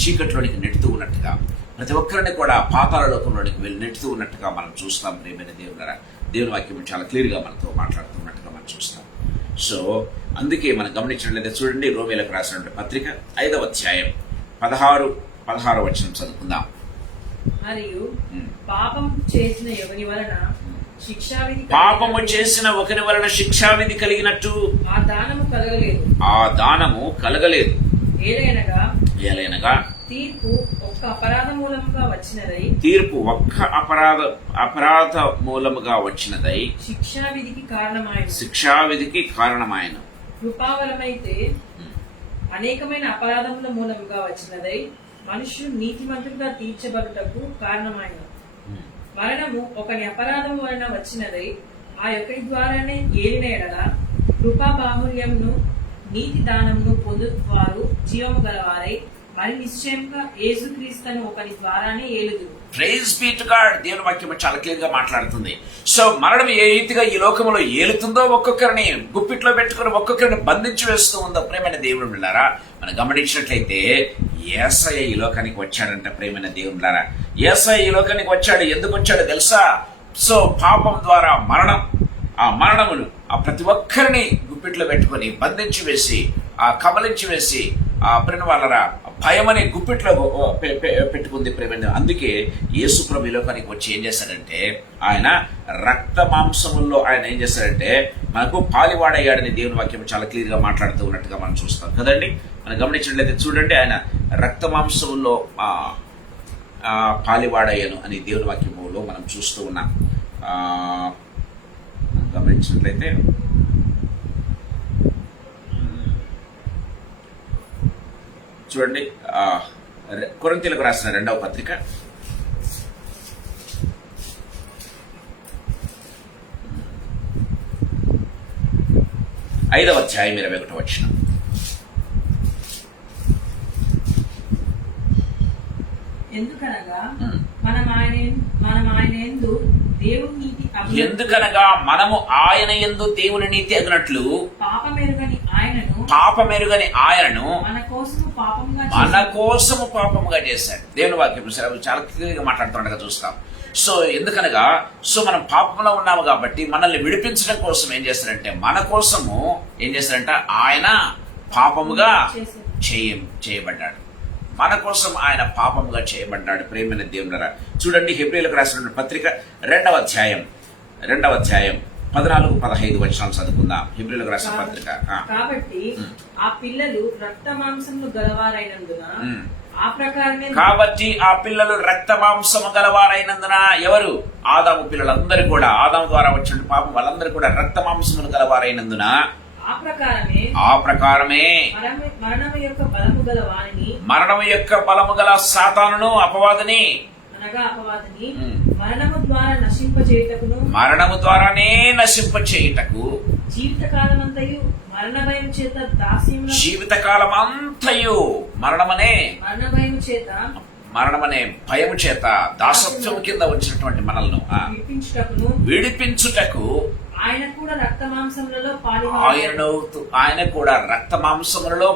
చీకట్లోనికి నెడుతూ ఉన్నట్టుగా, ప్రతి ఒక్కరిని కూడా పాతాళ లోకంలోనికి వెళ్ళి నెడుతూ ఉన్నట్టుగా మనం చూస్తాం ప్రేమైన దేవుడారా. దేవుని వాక్యం చాలా క్లియర్ గా మనతో మాట్లాడుతున్నట్టుగా మనం చూస్తాం. సో అందుకే మనం గమనించినట్లయితే చూడండి, రోమీలకు రాసినటువంటి పత్రిక 5వ అధ్యాయం 16వ వచనం చదువుకుందాం. మరియు పాపం చేసిన ఎవరి వలన పాపము చేసిన ఒకరి వలన శిక్షావిధి కలిగినట్టు ఆ దానము కలగలేదు. ఏలైనగా తీర్పు ఒక్క అపరాధ మూలముగా వచ్చినదై శిక్షావిధికి కారణమాయను. కృపావరమైతే అనేకమైన అపరాధముల మూలముగా వచ్చినదై మనుష్యులు నీతిమంతులుగా తీర్చబడుటకు కారణమైన మరణము ఒకని అపరాధము వలన వచ్చినదై ఆ యొక్కడి ద్వారానే ఏలిన ఎడల కృపా బాహుల్యమును నీతి దానమును పొందువారు జీవము గలవారై మరి నిశ్చయంగా యేసుక్రీస్తును ఒకని ద్వారానే ఏలుదురు. Praise be to God. దేవుని వాక్యం చాలా క్లియర్ గా మాట్లాడుతుంది. సో మరణం ఏ రీతిగా ఈ లోకంలో ఏలుతుందో, ఒక్కొక్కరిని గుప్పిట్లో పెట్టుకుని ఒక్కొక్కరిని బంధించి వేస్తూ ఉందో ప్రేమైన దేవుని బిడ్డలారా, మనం గమనించినట్లయితే యేసయ్య ఈ లోకానికి వచ్చాడంట ప్రేమైన దేవుని బిడ్డలారా. యేసయ్య ఈ లోకానికి వచ్చాడు. ఎందుకు వచ్చాడో తెలుసా? సో పాపం ద్వారా ఆ మరణమును ప్రతి ఒక్కరిని గుప్పిట్లో పెట్టుకుని బంధించి వేసి కబలించి వేసి ప్రేమ వాళ్ళరా భయం అనే గుప్పిట్లో పెట్టుకుంది ప్రేమ. అందుకే యేసు ప్రభు ఈ లోకానికి వచ్చి ఏం చేశాడంటే ఆయన రక్త మాంసముల్లో ఆయన ఏం చేశాడంటే మనకు పాలివాడయ్యాడని దేవుని వాక్యం చాలా క్లియర్ గా మాట్లాడుతూ ఉన్నట్టుగా మనం చూస్తాం కదండి. మనం గమనించినట్లయితే చూడండి, ఆయన రక్త మాంసముల్లో పాలివాడయ్యను అని దేవుని వాక్యములో మనం చూస్తూ ఉన్నాం. గమనించినట్లయితే చూడండి, కొరింథీయులకు రాసిన 2వ పత్రిక 5వ అధ్యాయం 21వ వచనం. ఎందుకనగా మనము ఆయన యందు దేవుని నీతి అగినట్లు పాపమెరుగని ఆయనను మన కోసము పాపముగా చేశాడు. దేవుని వాక్యం చాలా క్లియర్గా మాట్లాడుతున్నట్టుగా చూస్తాం. సో ఎందుకనగా మనం పాపంలో ఉన్నాము కాబట్టి మనల్ని విడిపించడం కోసం ఏం చేస్తారంటే మన కోసము ఏం చేస్తారంట ఆయన పాపముగా చేయబడ్డాడు. మన కోసం ఆయన పాపముగా చేయబడ్డాడు ప్రేమైన దేవునిరా. చూడండి, హెబ్రీయులకు రాసిన పత్రిక 2వ అధ్యాయం 14-15 వచనాలు చదువుకుందాం. హెబ్రీయులకు రాసిన పత్రిక. కాబట్టి ఆ పిల్లలు రక్త మాంసములు గలవారైనందున ఎవరు? ఆదాము పిల్లలందరూ కూడా, ఆదాము ద్వారా వచ్చిన పాపం వాళ్ళందరూ కూడా రక్త మాంసములు గలవారైనందున ఆ ప్రకారమే మరణము యొక్క బలము గల సాతానును అపవాదిని మరణము ద్వారానే నశింపచేయుటకు జీవితకాలమంతయు మరణమనే భయము చేత దాసత్వము కింద వచ్చినటువంటి మనల్ని విడిపించుటకు ఆయన కూడా రక్త మాంసములలో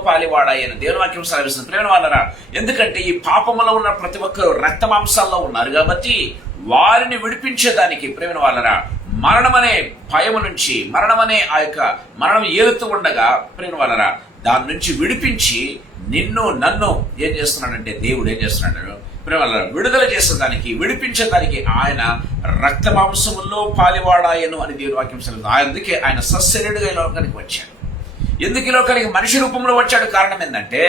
పాలివాడాయన దేవుని వాక్యం సెలవిస్తుంది. ప్రేమ వాళ్ళరా, ఎందుకంటే ఈ పాపములో ఉన్న ప్రతి ఒక్కరు రక్త మాంసాల్లో ఉన్నారు కాబట్టి వారిని విడిపించేదానికి ప్రేమ వాళ్ళరా మరణమనే భయము నుంచి, మరణమనే ఆ యొక్క మరణం ఏలుతూ ఉండగా ప్రేమ వాళ్ళరా దాని నుంచి విడిపించి నన్ను ఏం చేస్తున్నాడంటే దేవుడు ఏం చేస్తున్నాడు విడుదల చేసేదానికి, విడిపించేదానికి ఆయన రక్త మాంసముల్లో పాలివాడాయను అని దేవుని వాక్యం సెలవు. అందుకే ఆయన సశరీరుడుగా ఈ లోకానికి వచ్చాడు. ఎందుకు ఈ లోకానికి మనిషి రూపంలో వచ్చాడు? కారణం ఏంటంటే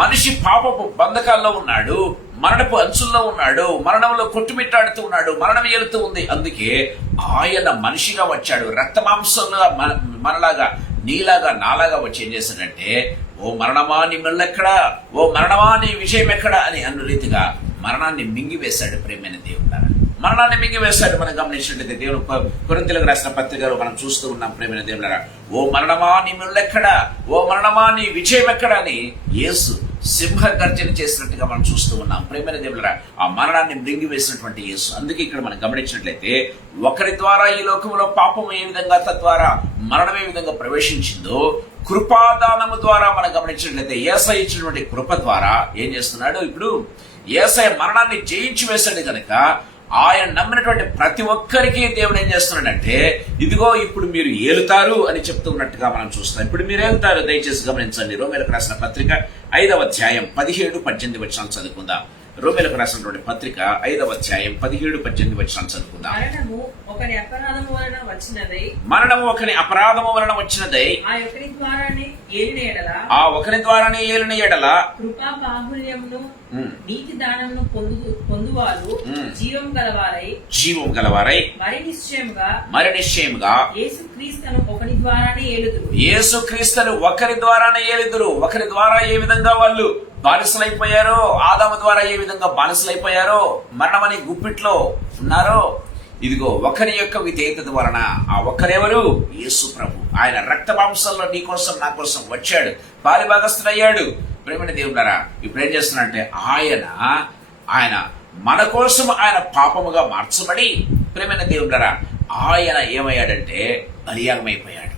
మనిషి పాపపు బంధకాల్లో ఉన్నాడు, మరణపు అంచుల్లో ఉన్నాడు, మరణంలో కొట్టుమిట్టాడుతూ ఉన్నాడు, మరణం ఏలుతూ ఉంది. అందుకే ఆయన మనిషిగా వచ్చాడు, రక్త మాంసంగా మనలాగా, నీలాగా, నాలాగా వచ్చి ఏం చేశాడంటే, ఓ మరణమా నీ మెల్లెక్కడా, ఓ మరణమా నీ విజయం ఎక్కడా అని అన్న రీతిగా మరణాన్ని మింగివేశాడు. ప్రేమైన దేవుడారా, మరణాన్ని మింగివేశాడు. మనం గమనించినట్లయితే దేవుడు కొరింథీయులకు రాసిన పత్రికలో మనం చూస్తూ ఉన్నాం. ప్రేమైన దేవుడారా, ఓ మరణమా నీ మెల్లెక్కడా, ఓ మరణమా నీ విజయం ఎక్కడా అని యేసు సింహ గర్జన చేసినట్టుగా మనం చూస్తూ ఉన్నాం. ప్రేమైన దేవుడారా, ఆ మరణాన్ని మృంగివేసినటువంటి యేసు. అందుకే ఇక్కడ మనం గమనించినట్లయితే ఒకరి ద్వారా ఈ లోకంలో పాపం ఏ విధంగా, తద్వారా మరణం ఏ విధంగా ప్రవేశించిందో, కృపాదానము ద్వారా మనం గమనించినట్లయితే యేసయ్య ఇచ్చినటువంటి కృప ద్వారా ఏం చేస్తున్నాడు, ఇప్పుడు యేసయ్య మరణాన్ని జయించి వేశాడు కనుక ఆయన నమ్మినటువంటి ప్రతి ఒక్కరికి దేవుడు ఏం చేస్తున్నాడంటే, ఇదిగో ఇప్పుడు మీరు ఏలుతారు అని చెప్తూ ఉన్నట్టుగా మనం చూస్తున్నాం. ఇప్పుడు మీరు ఏలుతారు. దయచేసి గమనించండి. రోమీయులకు రాసిన పత్రిక 5వ అధ్యాయం 17-18 వచనాలు చదువుకుందాం. రోమీయులకు రాసినటువంటి పత్రిక 5వ అధ్యాయం 17-18 వచనాలు చదువుకుందాం. మరణము ఒకని అపరాధము వలన వచ్చినదై, మరణము ఒకని అపరాధము వలన వచ్చినదై, ఆ ఒకరి ద్వారానే ఏలిన ఎడల, ఆ ఒకరి ద్వారానే ఏలిన ఎడల, కృపా బాహుల్యమును నీతి దానమును పొందువారు జీవం గలవారై మరి నిశ్చయముగా యేసుక్రీస్తును ఒకరి ద్వారానే ఏలుదురు. ఒకరి ద్వారా ఏ విధంగా వాళ్ళు బానిసలైపోయారో, ఆదాము ద్వారా ఏ విధంగా బానిసలైపోయారో, మరణమని గుప్పిట్లో ఉన్నారో, ఇదిగో ఒకరి యొక్క విధేయత వలన, ఆ ఒక్కరెవరు, యేసు ప్రభు. ఆయన రక్త మాంసంలో నీ కోసం నా కోసం వచ్చాడు, పాలి భాగస్థుడయ్యాడు. ప్రేమైన దేవుడారా, ఇప్పుడు ఏం చేస్తున్నాడంటే ఆయన మన కోసం ఆయన పాపముగా మార్చబడి, ప్రేమైన దేవుడారా, ఆయన ఏమయ్యాడంటే బలియాగమైపోయాడు.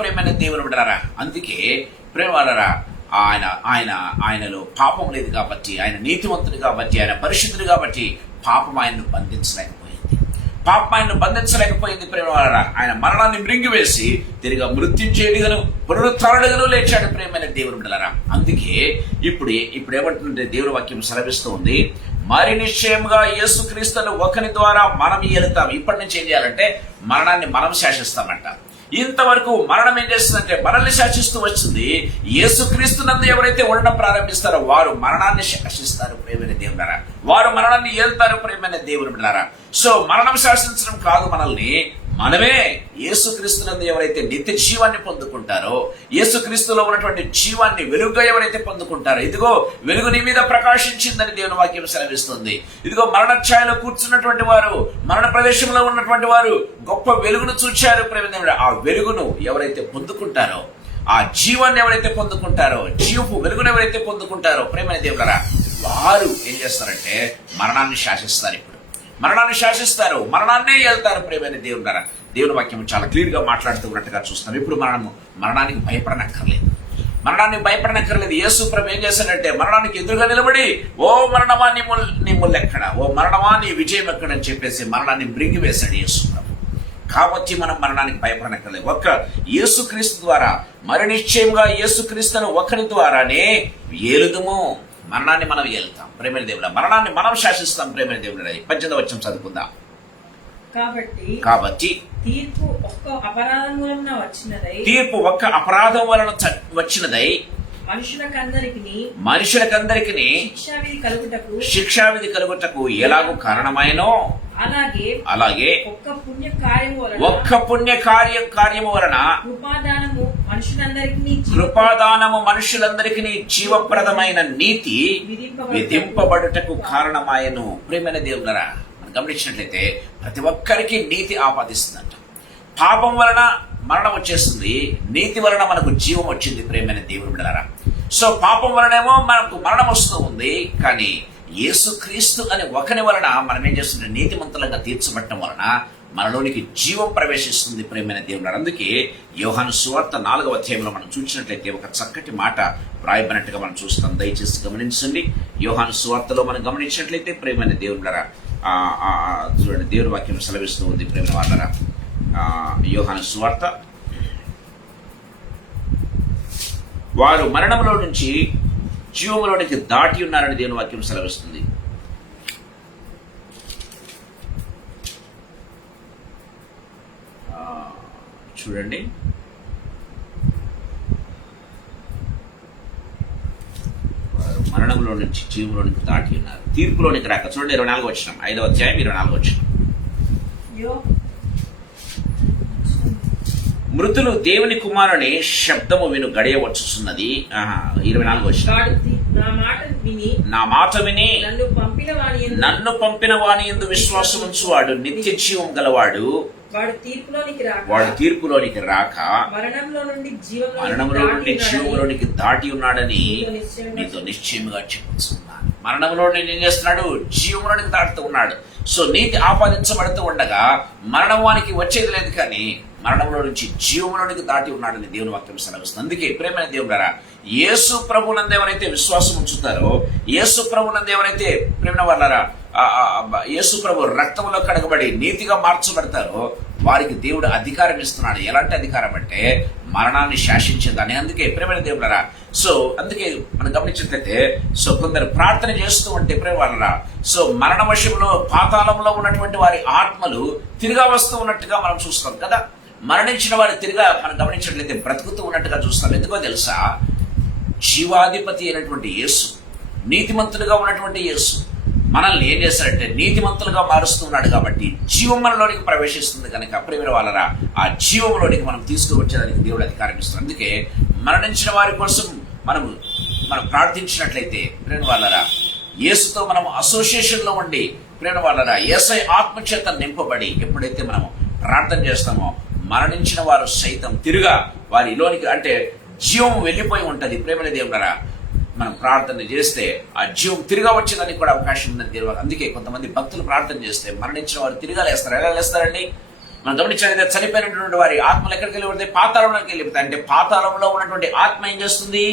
ప్రేమైన దేవుడారా, అందుకే ప్రేమలారా, ఆయనలో పాపం లేదు కాబట్టి, ఆయన నీతివంతుడు కాబట్టి, ఆయన పరిశుద్ధుడు కాబట్టి పాపం ఆయన్ను బంధించలేకపోయింది. ప్రేమలారా, ఆయన మరణాన్ని మృంగివేసి తిరిగి మృత్యుంజయుడిగాను పునరుత్థానుడిగాను లేచాడు. ప్రేమైన దేవుని బిడ్డలారా, అందుకే ఇప్పుడు ఏమంటుంటే దేవుని వాక్యం సెలవిస్తూ ఉంది, మరి నిశ్చయముగా యేసుక్రీస్తును ఒకరి ద్వారా మనం ఏలుతాం. ఇప్పటి నుంచి ఏం చేయాలంటే మరణాన్ని మనం శాసిస్తామంట. ఇంతవరకు మరణం ఏం చేస్తుందంటే మనల్ని శాసిస్తూ వచ్చింది. యేసుక్రీస్తునందు ఎవరైతే ఉండడం ప్రారంభిస్తారో వారు మరణాన్ని శాసిస్తారు. ప్రేమైన దేవుడారా, వారు మరణాన్ని ఏలుతారు. ప్రేమైన దేవుని బిడ్డలారా, సో మరణం శాసించడం కాదు మనల్ని, మనమే యేసుక్రీస్తునందు ఎవరైతే నిత్య జీవాన్ని పొందుకుంటారో, యేసుక్రీస్తులో ఉన్నటువంటి జీవాన్ని వెలుగుగా ఎవరైతే పొందుకుంటారో, ఇదిగో వెలుగు నీ మీద ప్రకాశించిందని దేవుని వాక్యం సెలవిస్తుంది. ఇదిగో మరణ ఛాయలో కూర్చున్నటువంటి వారు, మరణ ప్రదేశంలో ఉన్నటువంటి వారు గొప్ప వెలుగును చూచారు. ప్రేమ ఆ వెలుగును ఎవరైతే పొందుకుంటారో, ఆ జీవాన్ని ఎవరైతే పొందుకుంటారో, జీవపు వెలుగును ఎవరైతే పొందుకుంటారో, ప్రేమైన దేవులారా, వారు ఏం చేస్తారంటే మరణాన్ని శాసిస్తారు. ఇప్పుడు మరణాన్ని శాసిస్తారు, మరణాన్నే వెళ్తారు. ప్రేమైన దేవుడారా, దేవుని వాక్యం చాలా క్లియర్ గా మాట్లాడుతున్నట్టుగా చూస్తాం. ఇప్పుడు మరణానికి భయపడనక్కర్లేదు. యేసు ప్రభు ఏం చేశాడంటే మరణానికి ఎదురుగా నిలబడి, ఓ మరణమా నీ ముల్లెక్కడ, ఓ మరణమా నీ విజయం ఎక్కడని చెప్పేసి మరణాన్ని మృంగివేశాడు యేసు ప్రభు. కాబట్టి మనం మరణానికి భయపడనక్కర్లేదు. ఒక్క యేసుక్రీస్తు ద్వారా, మరి నిశ్చయంగా యేసుక్రీస్తును ఒకరి ద్వారానే ఏలుదుము. మరణాన్ని మనం ఏలుతాం. ప్రేమైన దేవుడా, మరణాన్ని మనం శాసిస్తాం. ప్రేమైన దేవుడా, 18వ వచనం చదువుకుందాం. కాబట్టి తీర్పు ఒక్క అపరాధం వలన వచ్చినదై మనుషులకందరికి శిక్షావిధి కలుగుటకు ఎలాగూ కారణమైనో, అలాగే ఒక్క పుణ్య కార్యము వలన కృపాదానము మనుషులందరికీ జీవప్రదమైన నీతి విధింపబడుటకు కారణమాయను. ప్రేమైన దేవులారా, మనం గమనించినట్లయితే ప్రతి ఒక్కరికి నీతి ఆపాదిస్తుందంట. పాపం వలన మరణం వచ్చేస్తుంది, నీతి వలన మనకు జీవం వచ్చింది. ప్రేమైన దేవుని బిడ్డలారా, సో పాపం వలనేమో మనకు మరణం వస్తూ ఉంది, కానీ యేసుక్రీస్తు అనే ఒకని వలన మనం ఏం చేస్తుంటే నీతిమంతులుగా తీర్చబడటం వలన మనలోనికి జీవం ప్రవేశిస్తుంది. ప్రేమైన దేవుడు, అందుకే యోహాను సువార్త 4వ అధ్యాయంలో మనం చూసినట్లయితే ఒక చక్కటి మాట వ్రాయబడినట్టుగా మనం చూస్తాం. దయచేసి గమనించండి. యోహాను సువార్తలో మనం గమనించినట్లయితే ప్రేమైన దేవుడులరా, చూడండి దేవుని వాక్యం సెలవిస్తూ ఉంది. ప్రేమైన వాళ్ళరా, యోహాను సువార్త, వారు మరణంలో నుంచి జీవములోనికి దాటి ఉన్నారని దేవుని వాక్యం సెలవిస్తుంది. చూడండి, వారు మరణంలో నుంచి జీవంలోనికి దాటి ఉన్నారు. తీర్పులోనికి రాక. చూడండి 24 వచనం, 5వ అధ్యాయం 24 వచనం. మృతులు దేవుని కుమారుని శబ్దము విను గడియ వచ్చుచున్నది. 24 వచనం. నా మాట విని నన్ను పంపిన వాని యందు విశ్వాసం ఉంచువాడు నిత్య జీవం గలవాడు. వాడు తీర్పులోనికి రాక మరణంలో నుండి జీవంలోనికి దాటి ఉన్నాడని నీతో నిశ్చయముగా చెప్పుచున్నాను. మరణంలో నుండి ఏం చేస్తున్నాడు? జీవంలోనికి దాటుతూ ఉన్నాడు. సో నీతి ఆపాదించబడుతూ ఉండగా మరణం వానికి వచ్చేది లేదు, కానీ మరణంలో నుంచి జీవంలోనికి దాటి ఉన్నాడని దేవుని వాక్యం సెలవిస్తుంది. అందుకే ప్రేమైన దేవుడారా, యేసు ప్రభువునందు ఎవరైతే విశ్వాసం ఉంచుతారో, యేసు ప్రభువునందు ఎవరైతే ప్రేమ వాళ్ళారా యేసు ప్రభు రక్తంలో కడగబడి నీతిగా మార్చబడతారో వారికి దేవుడు అధికారం ఇస్తున్నాడు. ఎలాంటి అధికారం అంటే మరణాన్ని శాసించేదాన్ని. అందుకే ప్రేమైన దేవుడారా, సో అందుకే మనం గమనించినట్లయితే సో కొందరు ప్రార్థన చేస్తూ ఉంటే ప్రేమ వాళ్ళరా, సో మరణ వశంలో పాతాళంలో ఉన్నటువంటి వారి ఆత్మలు తిరిగా వస్తూ ఉన్నట్టుగా మనం చూస్తాం కదా. మరణించిన వారు తిరిగా మనం గమనించినట్లయితే బ్రతుకుతూ ఉన్నట్టుగా చూస్తాం. ఎందుకో తెలుసా? జీవాధిపతి అయినటువంటి యేసు, నీతిమంతులుగా ఉన్నటువంటి యేసు మనల్ని ఏం చేస్తాడంటే నీతిమంతులుగా మారుస్తున్నాడు. కాబట్టి జీవం మనలోనికి ప్రవేశిస్తుంది కనుక ప్రేమ వాళ్ళరా ఆ జీవంలోనికి మనం తీసుకువచ్చేదానికి దేవుడు అధికారం ఇస్తున్నాడు. అందుకే మరణించిన వారి కోసం మనం ప్రార్థించినట్లయితే ప్రేమ వాళ్ళరా యేసుతో మనం అసోసియేషన్ లో ఉండి ప్రేమ వాళ్ళరా యేసై ఆత్మచేత నింపబడి ఎప్పుడైతే మనం ప్రార్థన చేస్తామో మరణించిన వారు సైతం తిరుగా వారిలోనికి అంటే జీవం వెళ్ళిపోయి ఉంటది. ప్రేమల దేవుడరా మనం ప్రార్థన చేస్తే ఆ జీవం తిరిగా వచ్చేదానికి కూడా అవకాశం ఉందని తెలియదు. అందుకే కొంతమంది భక్తులు ప్రార్థన చేస్తే మరణించిన వారు తిరిగా లేస్తారు. ఎలా లేస్తారండి? మనం గమనించాలంటే చనిపోయినటువంటి వారి ఆత్మలు ఎక్కడికి వెళ్ళిపోతాయి? పాతాళంలోకి వెళ్ళిపోతాయి. అంటే పాతాళంలో ఉన్నటువంటి ఆత్మ ఏం చేస్తుంది?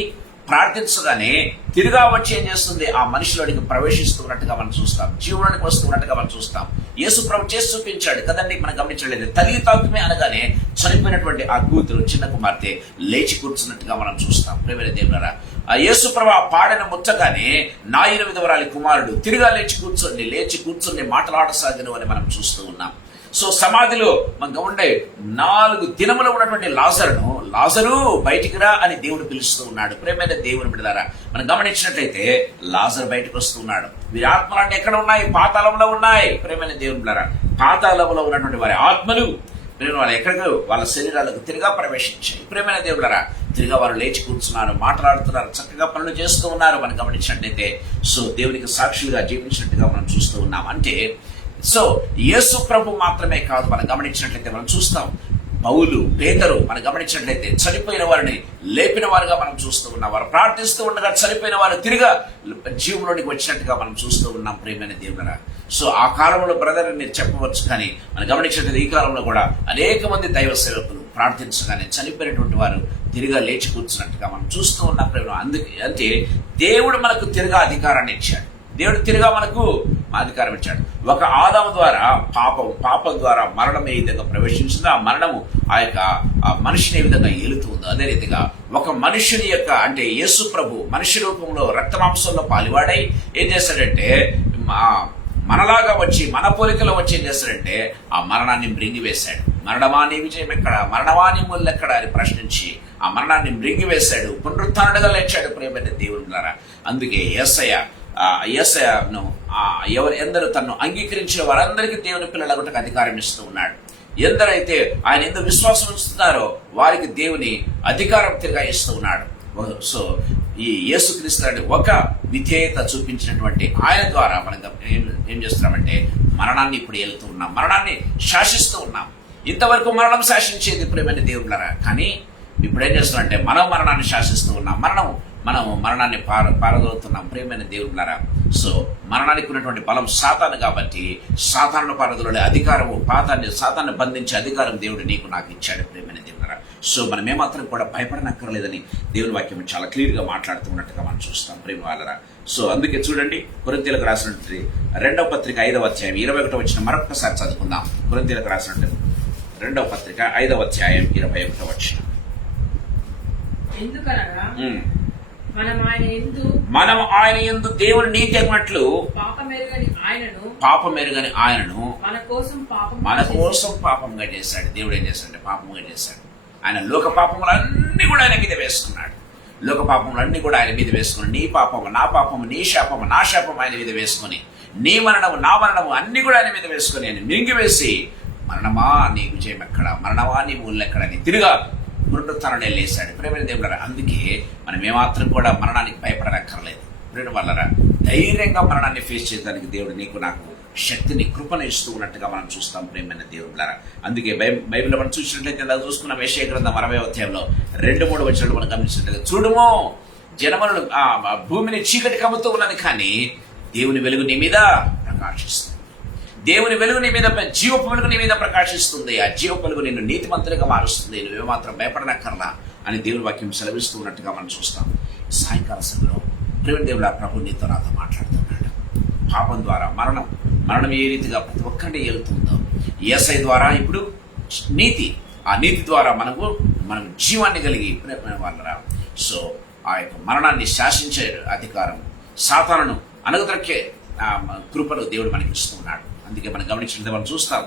ప్రార్థించగానే తిరిగా వచ్చి ఏం చేస్తుంది? ఆ మనిషిలోనికి ప్రవేశిస్తున్నట్టుగా మనం చూస్తాం, జీవులోనికి వస్తున్నట్టుగా మనం చూస్తాం. యేసు ప్రభు చేసి చూపించాడు కదండి. మనం గమనించలేదు, తల్లి తాకుమే అనగానే చనిపోయినటువంటి ఆ కూతురు చిన్న కుమార్తె లేచి కూర్చున్నట్టుగా మనం చూస్తాం. ప్రేమ దేవులారా, ఆ యేసు ప్రభు పాడిన ముచ్చగానే నాయన విధవరాలి కుమారుడు తిరిగా లేచి కూర్చొని మాట్లాడసాగను అని మనం చూస్తూ ఉన్నాం. సో సమాధిలో మనకు ఉండే 4 దినములు ఉన్నటువంటి లాజరు బయటికి రా అని దేవుడు పిలుస్తూ ఉన్నాడు. ప్రేమైన దేవుని బిడ్డలారా, మనం గమనించినట్లయితే లాజరు బయటకు వస్తున్నాడు. వీరి ఆత్మలన్నీ ఎక్కడ ఉన్నాయి? పాతాళంలో ఉన్నాయి. ప్రేమైన దేవుని బిడ్డలారా, పాతాళంలో ఉన్నటువంటి వారి ఆత్మలు ప్రేమ వాళ్ళు ఎక్కడికి వాళ్ళ శరీరాలకు తిరిగా ప్రవేశించాయి. ప్రేమైన దేవుళ్ళరా, తిరిగా వారు లేచి కూర్చున్నారు, మాట్లాడుతున్నారు, చక్కగా పనులు చేస్తూ ఉన్నారు. మనం గమనించినట్లయితే సో దేవునికి సాక్షులుగా జీవించినట్టుగా మనం చూస్తూ ఉన్నాం. అంటే సో యేసు ప్రభు మాత్రమే కాదు, మనం గమనించినట్లయితే మనం చూస్తాం పౌలు, పేదరు మనం గమనించినట్లయితే చనిపోయిన వారిని లేపిన వారుగా మనం చూస్తూ ఉన్నాం. వారు ప్రార్థిస్తూ ఉండగా చనిపోయిన వారు తిరిగా జీవంలోనికి వచ్చినట్టుగా మనం చూస్తూ ఉన్నాం. ప్రేమైన దేవులరా, సో ఆ కాలంలో బ్రదర్ మీరు చెప్పవచ్చు, కానీ మనం గమనించినట్లయితే ఈ కాలంలో కూడా అనేక మంది దైవ సేవకులు ప్రార్థించగానే చనిపోయినటువంటి వారు తిరిగా లేచి కూర్చున్నట్టుగా మనం చూస్తూ ఉన్నాం. ప్రేమ అందుకే అంటే దేవుడు మనకు తిరిగా అధికారాన్ని ఇచ్చాడు. దేవుడు తిరిగా మనకు అధికారం ఇచ్చాడు. ఒక ఆదాము ద్వారా పాపం ద్వారా మరణం ఏ విధంగా ప్రవేశించిందో ఆ మరణము ఆ యొక్క మనిషిని ఏ విధంగా ఏలుతుందో అదే రీతిగా ఒక మనుషుని యొక్క అంటే యేసు ప్రభు మనిషి రూపంలో రక్తమాంసంలో పాలివాడై ఏం చేస్తాడంటే మనలాగా వచ్చి మన పోలికలో వచ్చి ఏం చేస్తాడంటే ఆ మరణాన్ని మృంగివేశాడు. మరణమాని విజయం ఎక్కడ, మరణమాని ముళ్ళు ఎక్కడ అని ప్రశ్నించి ఆ మరణాన్ని మృంగివేశాడు. పునరుత్థానుడుగా లేచాడు. ప్రేమైన దేవుని ద్వారా అందుకే యేసయ్యను ఎందరూ తను అంగీకరించిన వారందరికీ దేవుని పిల్లలకు అధికారం ఇస్తూ ఉన్నాడు. ఎందరైతే ఆయన ఎందుకు విశ్వాసం ఉంచుతున్నారో వారికి దేవుని అధికారం తిరిగా ఇస్తూ ఉన్నాడు. సో ఈ యేసుక్రీస్తు ఒక విధేయత చూపించినటువంటి ఆయన ద్వారా మనం ఏం చేస్తున్నామంటే మరణాన్ని ఇప్పుడు వెళ్తూ ఉన్నాం, మరణాన్ని శాసిస్తూ ఉన్నాం. ఇంతవరకు మరణం శాసించేది ప్రేమైన దేవుళ్ళరా, కానీ ఇప్పుడు ఏం చేస్తున్నామంటే మనం మరణాన్ని శాసిస్తూ ఉన్నాం. మనము మరణాన్ని పారదోలుతున్నాం. ప్రేమైన దేవుళ్ళారా, సో మరణానికి ఉన్నటువంటి బలం సాతాను కాబట్టి సాతాను పారదోలే అధికారము సాతాన్ని బంధించే అధికారం దేవుడు నీకు నాకు ఇచ్చాడు. ప్రేమైన దేవుళ్ళారా, సో మనం ఏమాత్రం కూడా భయపడనక్కర్లేదని దేవుని వాక్యం చాలా క్లియర్ గా మాట్లాడుతున్నట్టుగా మనం చూస్తాం. ప్రేమ వాళ్ళరా, సో అందుకే చూడండి కొరింథీయులకు రాసినటువంటి 2వ పత్రిక 5వ అధ్యాయం 21 వచ్చిన మరొకసారి చదువుకుందాం. కొరింథీయులకు రాసినటువంటి 2వ పత్రిక 5వ అధ్యాయం 21 వచ్చిన మనం ఆయన యందు దేవుని నీతి అన్నట్లు పాపమెరుగని ఆయనను మన కోసం పాపంగా చేశాడు. దేవుడు ఏం చేశాడంటే పాపంగా చేశాడు. ఆయన లోక పాపములన్నీ కూడా ఆయన మీద వేసుకున్నాడు. లోక పాపములన్నీ కూడా ఆయన మీద వేసుకుని, నీ పాపము నా పాపము, నీ శాపము నా శాపము ఆయన మీద వేసుకుని, నీ మరణము నా మరణము అన్ని కూడా ఆయన మీద వేసుకుని ఆయన మింగివేసి, మరణమా నీ విజయం ఎక్కడ, మరణమా నీ ఊళ్ళు ఎక్కడ అని తిరిగా పునరుత్థానంలో లేశాడు. ప్రేమైన దేవులారా, అందుకే మనం ఏమాత్రం కూడా మరణానికి భయపడనక్కర్లేదు. ప్రేమ వల్లరా ధైర్యంగా మరణాన్ని ఫేస్ చేయడానికి దేవుడు నీకు నాకు శక్తిని, కృపను ఇస్తూ ఉన్నట్టుగా మనం చూస్తాం ప్రేమైన దేవులారా. అందుకే బైబిల్లో మనం చూసినట్లయితే ఇలా చూసుకున్న యెషయా గ్రంథం 60వ అధ్యాయంలో 2-3 వచనాలు మనం గమనించినట్లయితే, చూడుము జనములు భూమిని చీకటి కమ్ముతూ ఉన్నది, కానీ దేవుని వెలుగు నీ మీద ప్రకాశిస్తుంది. దేవుని వెలుగు నీ మీద, జీవపు వెలుగు నీ మీద ప్రకాశిస్తుంది. ఆ జీవపు వెలుగు నిన్ను నీతిమంతులుగా మారుస్తుంది. నువ్వేమాత్రం భయపడనక్కర్లా అని దేవుని వాక్యం సెలవిస్తూ ఉన్నట్టుగా మనం చూస్తాం. సాయంకాల సమయంలో ప్రేమ దేవుడు ప్రభు నీతో నాతో మాట్లాడుతున్నాడు. పాపం ద్వారా మరణం ఏ రీతిగా ప్రతి ఒక్కరిని ఏలుతుందో, యేసయ్య ద్వారా ఇప్పుడు నీతి, ఆ నీతి ద్వారా మనం జీవాన్ని కలిగి వాళ్ళరా. సో ఆ యొక్క మరణాన్ని శాసించే అధికారం, సాతానును అణగద్రొక్కే కృపను దేవుడు మనకి ఇస్తూ ఉన్నాడు. అందుకే మనం గమనించినట్లయితే మనం చూస్తాం,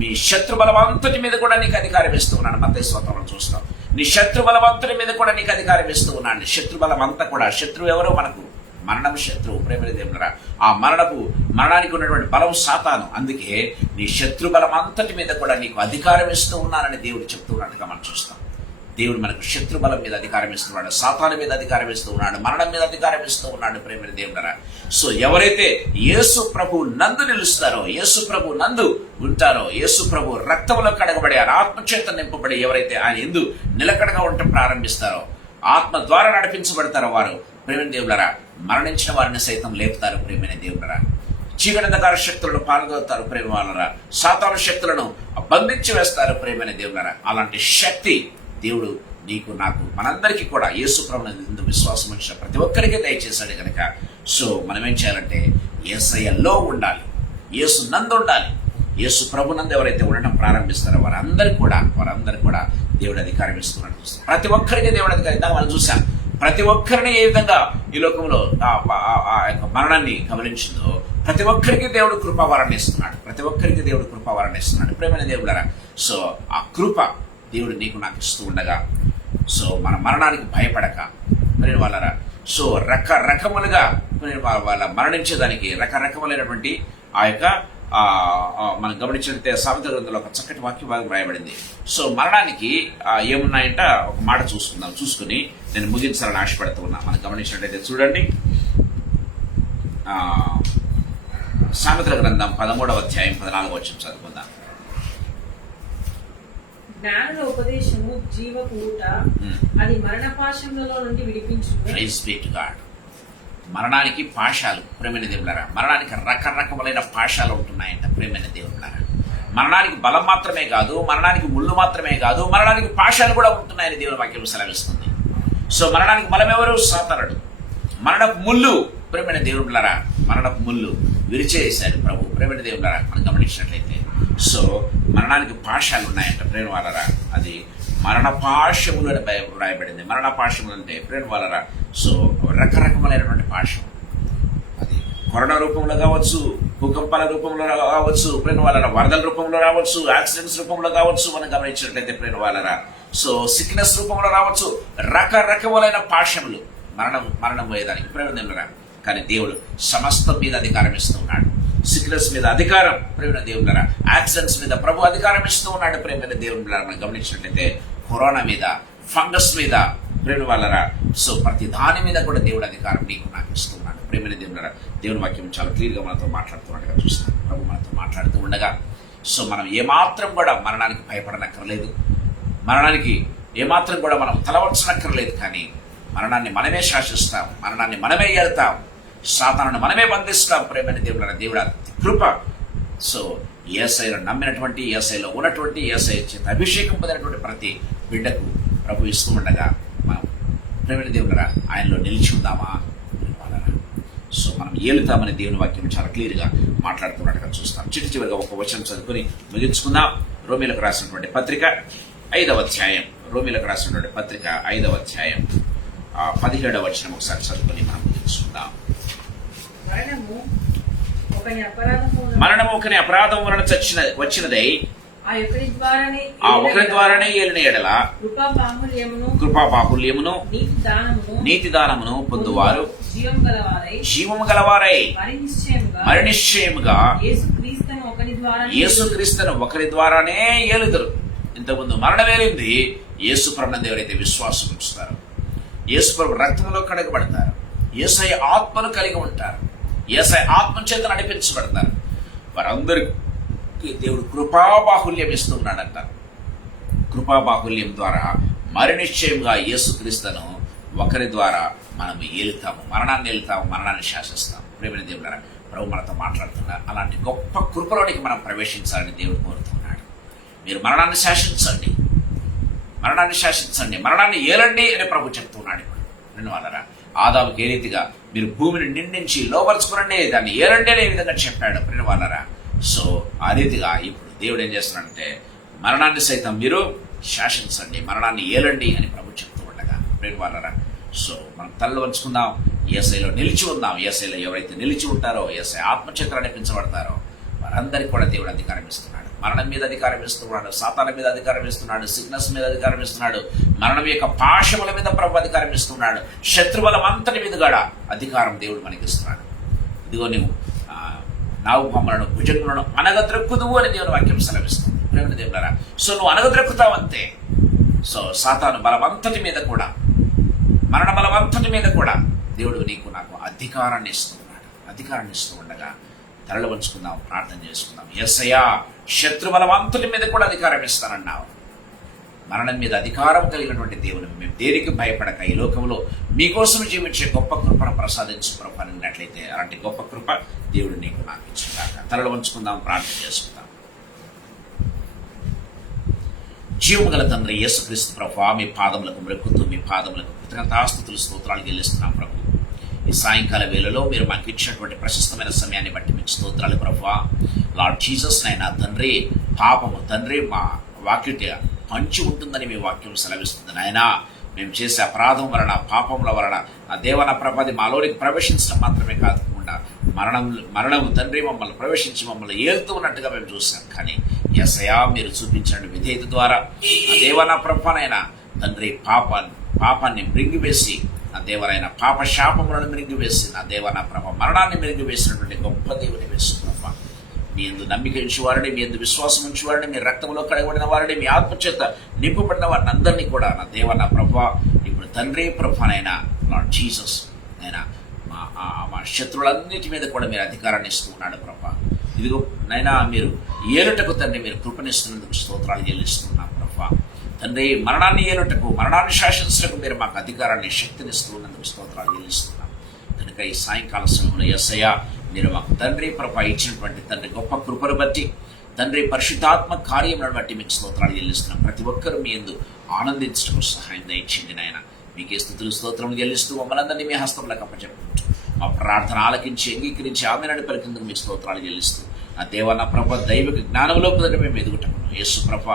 మీ శత్రు బలవంతుని మీద కూడా నీకు అధికారం ఇస్తూ ఉన్నాడు. మత్తయి స్తోత్రంలో చూస్తాం, నీ శత్రు బలవంతుని మీద కూడా నీకు అధికారం ఇస్తూ ఉన్నాడు. శత్రు బలం అంతా కూడా, శత్రువు ఎవరో మనకు మరణం శత్రువు. ప్రేమ దేవులరా, ఆ మరణానికి ఉన్నటువంటి బలం సాతాను. అందుకే నీ శత్రు బలం అంతటి మీద కూడా నీకు అధికారం ఇస్తూ ఉన్నానని దేవుడు చెప్తూ ఉన్నట్టుగా మనం చూస్తాం. దేవుడు మనకు శత్రు బలం మీద అధికారం ఇస్తున్నాడు, సాతాను మీద అధికారం ఇస్తూ ఉన్నాడు, మరణం మీద అధికారం ఇస్తూ ఉన్నాడు. ప్రేమ దేవులరా, సో ఎవరైతే యేసు ప్రభు నందు నిలుస్తారో, యేసు ప్రభు నందు ఉంటారో, యేసు ప్రభు రక్తంలో కడగబడి ఆత్మచేత నింపబడి ఎవరైతే ఆయన యందు నిలకడగా ఉండటం ప్రారంభిస్తారో, ఆత్మ ద్వారా నడిపించబడతారో, వారు ప్రేమ దేవులరా మరణించిన వారిని సైతం లేపుతారు. ప్రేమైన దేవులరా, చీకటింధకార శక్తులను పాల్గొతారు. ప్రేమ వాళ్ళరా, సాతాను శక్తులను బంధించి వేస్తారు. ప్రేమైన దేవులరా, అలాంటి శక్తి దేవుడు నీకు నాకు మనందరికీ కూడా యేసు ప్రభువునందు విశ్వాసం వచ్చిన ప్రతి ఒక్కరికి దయచేశాడు కనుక, సో మనం ఏం చేయాలంటే యేసయ్యలో ఉండాలి, యేసు నందు ఉండాలి. యేసు ప్రభునందు ఎవరైతే ఉండడం ప్రారంభిస్తారో వారందరూ కూడా దేవుడు అధికారం ఇస్తున్నాడు. ప్రతి ఒక్కరికి దేవుడు అధికారం. ఇందాక మనం చూసాం, ప్రతి ఒక్కరిని ఏ విధంగా ఈ లోకంలో ఆ యొక్క మరణాన్ని గమనించిందో ప్రతి ఒక్కరికి దేవుడు కృపావరాన్ని ఇస్తున్నాడు. ప్రతి ఒక్కరికి దేవుడు కృపావరాన్ని ఇస్తున్నాడు. ప్రేమైన దేవుడారా, సో ఆ కృప దేవుడు నీకు నాకు ఇస్తూ ఉండగా, సో మన మరణానికి భయపడక మరి వాళ్ళరా, సో రకరకములుగా వాళ్ళ మరణించేదానికి రకరకములైనటువంటి ఆ యొక్క మనం గమనించినట్లయితే సామెతల గ్రంథంలో ఒక చక్కటి వాక్య భాగం రాయబడింది. సో మరణానికి ఏమున్నాయంట ఒక మాట చూసుకుని నేను ముగించాలని ఆశపడుతూ ఉన్నా. మనం గమనించినట్లయితే చూడండి, సామెతల గ్రంథం 13వ అధ్యాయం 14వ వచనం చదువుకుందాం. జ్ఞానుల ఉపదేశము జీవపు ఊట, అది మరణ పాశములలో నుండి విడిపించును. Praise be to God. మరణానికి పాశాలు, ప్రేమైన దేవులారా, మరణానికి రకరకములైన పాశాలు ఉంటున్నాయంట. ప్రేమైన దేవులారా, మరణానికి బలం మాత్రమే కాదు, మరణానికి ముళ్ళు మాత్రమే కాదు, మరణానికి పాశాలు కూడా ఉంటున్నాయని దేవుని వాక్యం సెలవిస్తుంది. సో మరణానికి బలం ఎవరు? సాతానుడు. మరణపు ముళ్ళు, ప్రేమైన దేవులారా, మరణపు ముళ్ళు విరిచేశాడు ప్రభు. ప్రేమైన దేవులారా, మనం గమనించినట్లయితే సో మరణానికి పాశాలు ఉన్నాయంట. ప్రేమ వాళ్ళరా, అది మరణ పాశములు అని రాయబడింది. మరణ పాశములు అంటే ప్రేమ వాళ్ళరా, సో రకరకములైనటువంటి పాశం, అది కరోనా రూపంలో కావచ్చు, భూకంపాల రూపంలో కావచ్చు, ప్రేమ వాళ్ళరా, వరదల రూపంలో రావచ్చు, యాక్సిడెంట్స్ రూపంలో కావచ్చు, మనం గమనించినట్లయితే ప్రేమ వాళ్ళరా, సో సిక్నెస్ రూపంలో రావచ్చు, రకరకములైన పాశములు మరణం పోయేదానికి ప్రేమ దేవులరా. కానీ దేవుడు సమస్తం మీద అధికారం ఇస్తూ ఉన్నాడు. సిక్నెస్ మీద అధికారం ప్రేమ దేవులరా, యాక్సిడెంట్స్ మీద ప్రభు అధికారం ఇస్తూ ఉన్నాడు. ప్రేమ దేవులరా, మనం గమనించినట్లయితే కరోనా మీద, ఫంగస్ మీద ప్రేమ వాళ్ళరా, సో ప్రతి దాని మీద కూడా దేవుడు అధికారం నీకు నాకు ఇస్తూ ఉన్నాడు. ప్రేమ దేవులరా, దేవుని వాక్యం చాలా క్లియర్గా మనతో మాట్లాడుతున్నట్టుగా చూస్తాం. ప్రభు మనతో మాట్లాడుతూ ఉండగా, సో మనం ఏమాత్రం కూడా మరణానికి భయపడనక్కర్లేదు, మరణానికి ఏమాత్రం కూడా మనం తలవంచనక్కర్లేదు. కానీ మరణాన్ని మనమే శాసిస్తాం, మరణాన్ని మనమే ఏళ్తాం, సాతానుని మనమే బంధిస్తాం. ప్రేమైన దేవుడు దేవుడు కృప. సో యేసయ్యను నమ్మినటువంటి, యేసయ్యలో ఉన్నటువంటి, యేసయ్య చేత అభిషేకం పొందినటువంటి ప్రతి బిడ్డకు ప్రభు ఇస్తూ ఉండగా మనం ప్రేమైన దేవుడరా ఆయనలో నిలిచి ఉందామా? సో మనం ఏలుతామని దేవుని వాక్యం చాలా క్లియర్గా మాట్లాడుతున్నట్టుగా చూస్తాం. చివరిగా ఒక వచనం చదువుకుని ముగించుకుందాం. రోమీలకు రాసినటువంటి పత్రిక 5వ అధ్యాయం, రోమీలకు రాసినటువంటి పత్రిక 5వ అధ్యాయం 17వ వచనం ఒకసారి చదువుకుని మనం ముగించుకుందాం. మరణము ఒకని అపరాధం వలన వచ్చినదై ఆ ఒకరి ద్వారానే ఆ ఒకరి ద్వారానే ఏలిన ఎడల కృపా బాహుల్యమును కృపా బాహుల్యమును నీతి దానమును పొందువారు జీవము గలవారై మరి నిశ్చయముగా యేసుక్రీస్తును ఒకరి ద్వారానే ఏలుదురు. ఇంతకుముందు మరణం ఏలింది యేసు ప్రభునందు ఎవరైతే విశ్వాసం ఉంచుతారో, యేసు ప్రభు రక్తంలో కడగబడతారు, యేసయ్య ఆత్మను కలిగి ఉంటారు, యేసయ్య ఆత్మ చేత నడిపించబడతారు, వారందరికీ దేవుడు కృపాబాహుల్యం ఇస్తూ ఉన్నాడంట. కృపాబాహుల్యం ద్వారా మరి నిశ్చయంగా యేసుక్రీస్తును ఒకరి ద్వారా మనం ఏలుతాము, మరణాన్ని ఏలుతాము, మరణాన్ని శాసిస్తాము. ప్రేమైన దేవుడారా, ప్రభు మనతో మాట్లాడుతున్నారు. అలాంటి గొప్ప కృపలోనికి మనం ప్రవేశించాలని దేవుడు కోరుతున్నాడు. మీరు మరణాన్ని శాసించండి, మరణాన్ని శాసించండి, మరణాన్ని ఏలండి అని ప్రభు చెప్తున్నాడు. ఇప్పుడు వాళ్ళరా, ఆదాముకి ఏ రీతిగా మీరు భూమిని నిండించి లోపరుచుకునండి, దాన్ని ఏలండి అనే విధంగా చెప్పాడు. ప్రియ వాళ్ళరా, సో ఆ రీతిగా ఇప్పుడు దేవుడు ఏం చేస్తున్నాడంటే మరణాన్ని సైతం మీరు శాసించండి, మరణాన్ని ఏలండి అని ప్రభు చెప్తూ ఉండగా, ప్రియ వాళ్ళరా, సో మనం తలలో వంచుకుందాం, యేసయ్యలో నిలిచి ఉందాం. యేసయ్యలో ఎవరైతే నిలిచి ఉంటారో, యేసయ్య ఆత్మచేత నడిపించబడతారో వారందరికీ కూడా దేవుడు అధికారం ఇస్తున్నాడు. మరణం మీద అధికారం ఇస్తున్నాడు, సాతాను మీద అధికారం ఇస్తున్నాడు, సిగ్నస్ మీద అధికారం ఇస్తున్నాడు, మరణం యొక్క పాశముల మీద ప్రభు అధికారం ఇస్తున్నాడు, శత్రుబలం అంతటి మీద కూడా అధికారం దేవుడు మనకి ఇస్తున్నాడు. ఇదిగో నువ్వు నావు బొమ్మలను భుజంగులను అనగద్రక్కుదువు అని దేవుని వాక్యం సెలవిస్తుంది. ప్రేమ దేవులారా, సో నువ్వు అనగద్రక్కుతావంతే. సో సాతాను బలమంతటి మీద కూడా, మరణ బలమంతటి మీద కూడా దేవుడు నీకు నాకు అధికారాన్ని ఇస్తున్నాడు. అధికారాన్ని ఇస్తూ ఉండగా తరలి వంచుకుందాం, ప్రార్థన చేసుకుందాం. యేసయ్యా, శత్రుబలం అంతటి మీద కూడా అధికారం ఇస్తానన్నావు. మరణం మీద అధికారం కలిగినటువంటి దేవుని మేము దేనికి భయపడక ఈ లోకంలో మీకోసం జీవించే గొప్ప కృపను ప్రసాదించు ప్రభు అన్నట్లయితే అలాంటి గొప్ప కృప దేవుడు నీకు నాకు ఇచ్చిందాక. తరలి వంచుకుందాం, ప్రార్థన చేసుకుందాం. జీవము గల తండ్రి యేసుక్రీస్తు ప్రభు, మీ పాదములకు మ్రొక్కుతూ మీ పాదములకు కృతజ్ఞతాస్తుతులు స్తోత్రాలు చెల్లిస్తున్నాం ప్రభు. ఈ సాయంకాల వేళలో మీరు మాకు ఇచ్చినటువంటి ప్రశస్తమైన సమయాన్ని బట్టి మీకు స్తోత్రాలు ప్రభువా. లార్డ్ జీసస్ నైనా తండ్రి, పాపము తండ్రి మా వాక్యుట పంచి ఉంటుందని మీ వాక్యం సెలవిస్తుంది నాయనా. మేము చేసే అపరాధం వలన, పాపముల వలన ఆ దేవన ప్రభాది మాలోనికి ప్రవేశించడం మాత్రమే కాకుండా మరణము తండ్రి మమ్మల్ని ప్రవేశించి మమ్మల్ని ఏలుతూ ఉన్నట్టుగా మేము చూసాం. కానీ యేసయ్యా, మీరు చూపించిన విధేయత ద్వారా ఆ దేవన ప్రభనైనా తండ్రి పాపాన్ని మృంగివేసి, నా దేవరైన పాప శాపములను మిరిగివేసి, నా దేవ నా ప్రభ మరణాన్ని మిరిగివేసినటువంటి గొప్ప దేవుని వేస్తున్నాం. మీ యందు నమ్మిక ఉంచేవారిని, మీ యందు విశ్వాసం ఉంచేవారిని, మీ రక్తంలో కడగబడిన వారిని, మీ ఆత్మచేత నింపబడిన వారిని అందరినీ కూడా నా దేవ నా ప్రభ ఇప్పుడు తండ్రి ప్రభనైనా లార్డ్ జీసస్ అయినా మా శత్రువులన్నిటి మీద కూడా మీరు అధికారాన్ని ఇస్తూ ఉన్నాడు ప్రభ. ఇదిగో నైనా మీరు ఏలుటకు తండ్రి మీరు కృపణిస్తున్నందుకు స్తోత్రాలు చెల్లిస్తున్నాం ప్రభ. తండ్రి మరణాన్ని ఏలుటకు, మరణాన్ని శాసించటకు మీరు మాకు అధికారాన్ని, శక్తినిస్తూ ఉన్నందుకు స్తోత్రాలు చెల్లిస్తున్నాం. కనుక ఈ సాయంకాల సమయంలో యేసయ్య మీరు మాకు తండ్రి ప్రభ ఇచ్చినటువంటి తండ్రి గొప్ప కృపను బట్టి, తండ్రి పరిశుద్ధాత్మ కార్యములను బట్టి మీకు స్తోత్రాలు చెల్లిస్తున్నాం. ప్రతి ఒక్కరూ మీ యందు ఆనందించడం సహాయం దయచేయండి నాయన. మీకే స్తుతులు స్తోత్రములు చెల్లిస్తూ మమ్మల్ని అందరినీ మీ హస్తంలోకి అప్పచెప్పుకుంటూ మా ప్రార్థన ఆలకించి అంగీకరించి ఆమెనడి పలికిందుకు మీకు స్తోత్రాలు చెల్లిస్తూ నా దేవ నా ప్రభ దైవిక జ్ఞానంలో కుదరని మేము ఎదుగుటకును యేసు ప్రభ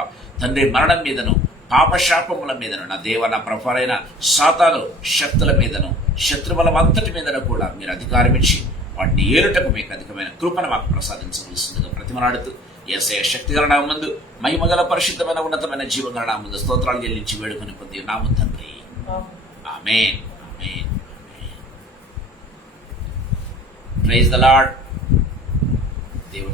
తండ్రి మరణం మీదను, పాపశాపముల మీదను, నా దేవ నా ప్రభైన సాతాను శక్తుల మీదను, శత్రుబలం అంతటి మీదను కూడా మీరు అధికారం ఇచ్చి వాటిని ఏలుటకు మీకు అధికమైన కృపను మాకు ప్రసాదించవలసిందిగా ప్రతిమలాడుతూ యేసయ్య శక్తిగల నామముందు, మహిమగల పరిశుద్ధమైన ఉన్నతమైన జీవగల నామముందు స్తోత్రాలు చెల్లించి వేడుకొని పొంది నాము తండ్రి. ఆమేన్, ఆమేన్. Praise the Lord. దేవుడు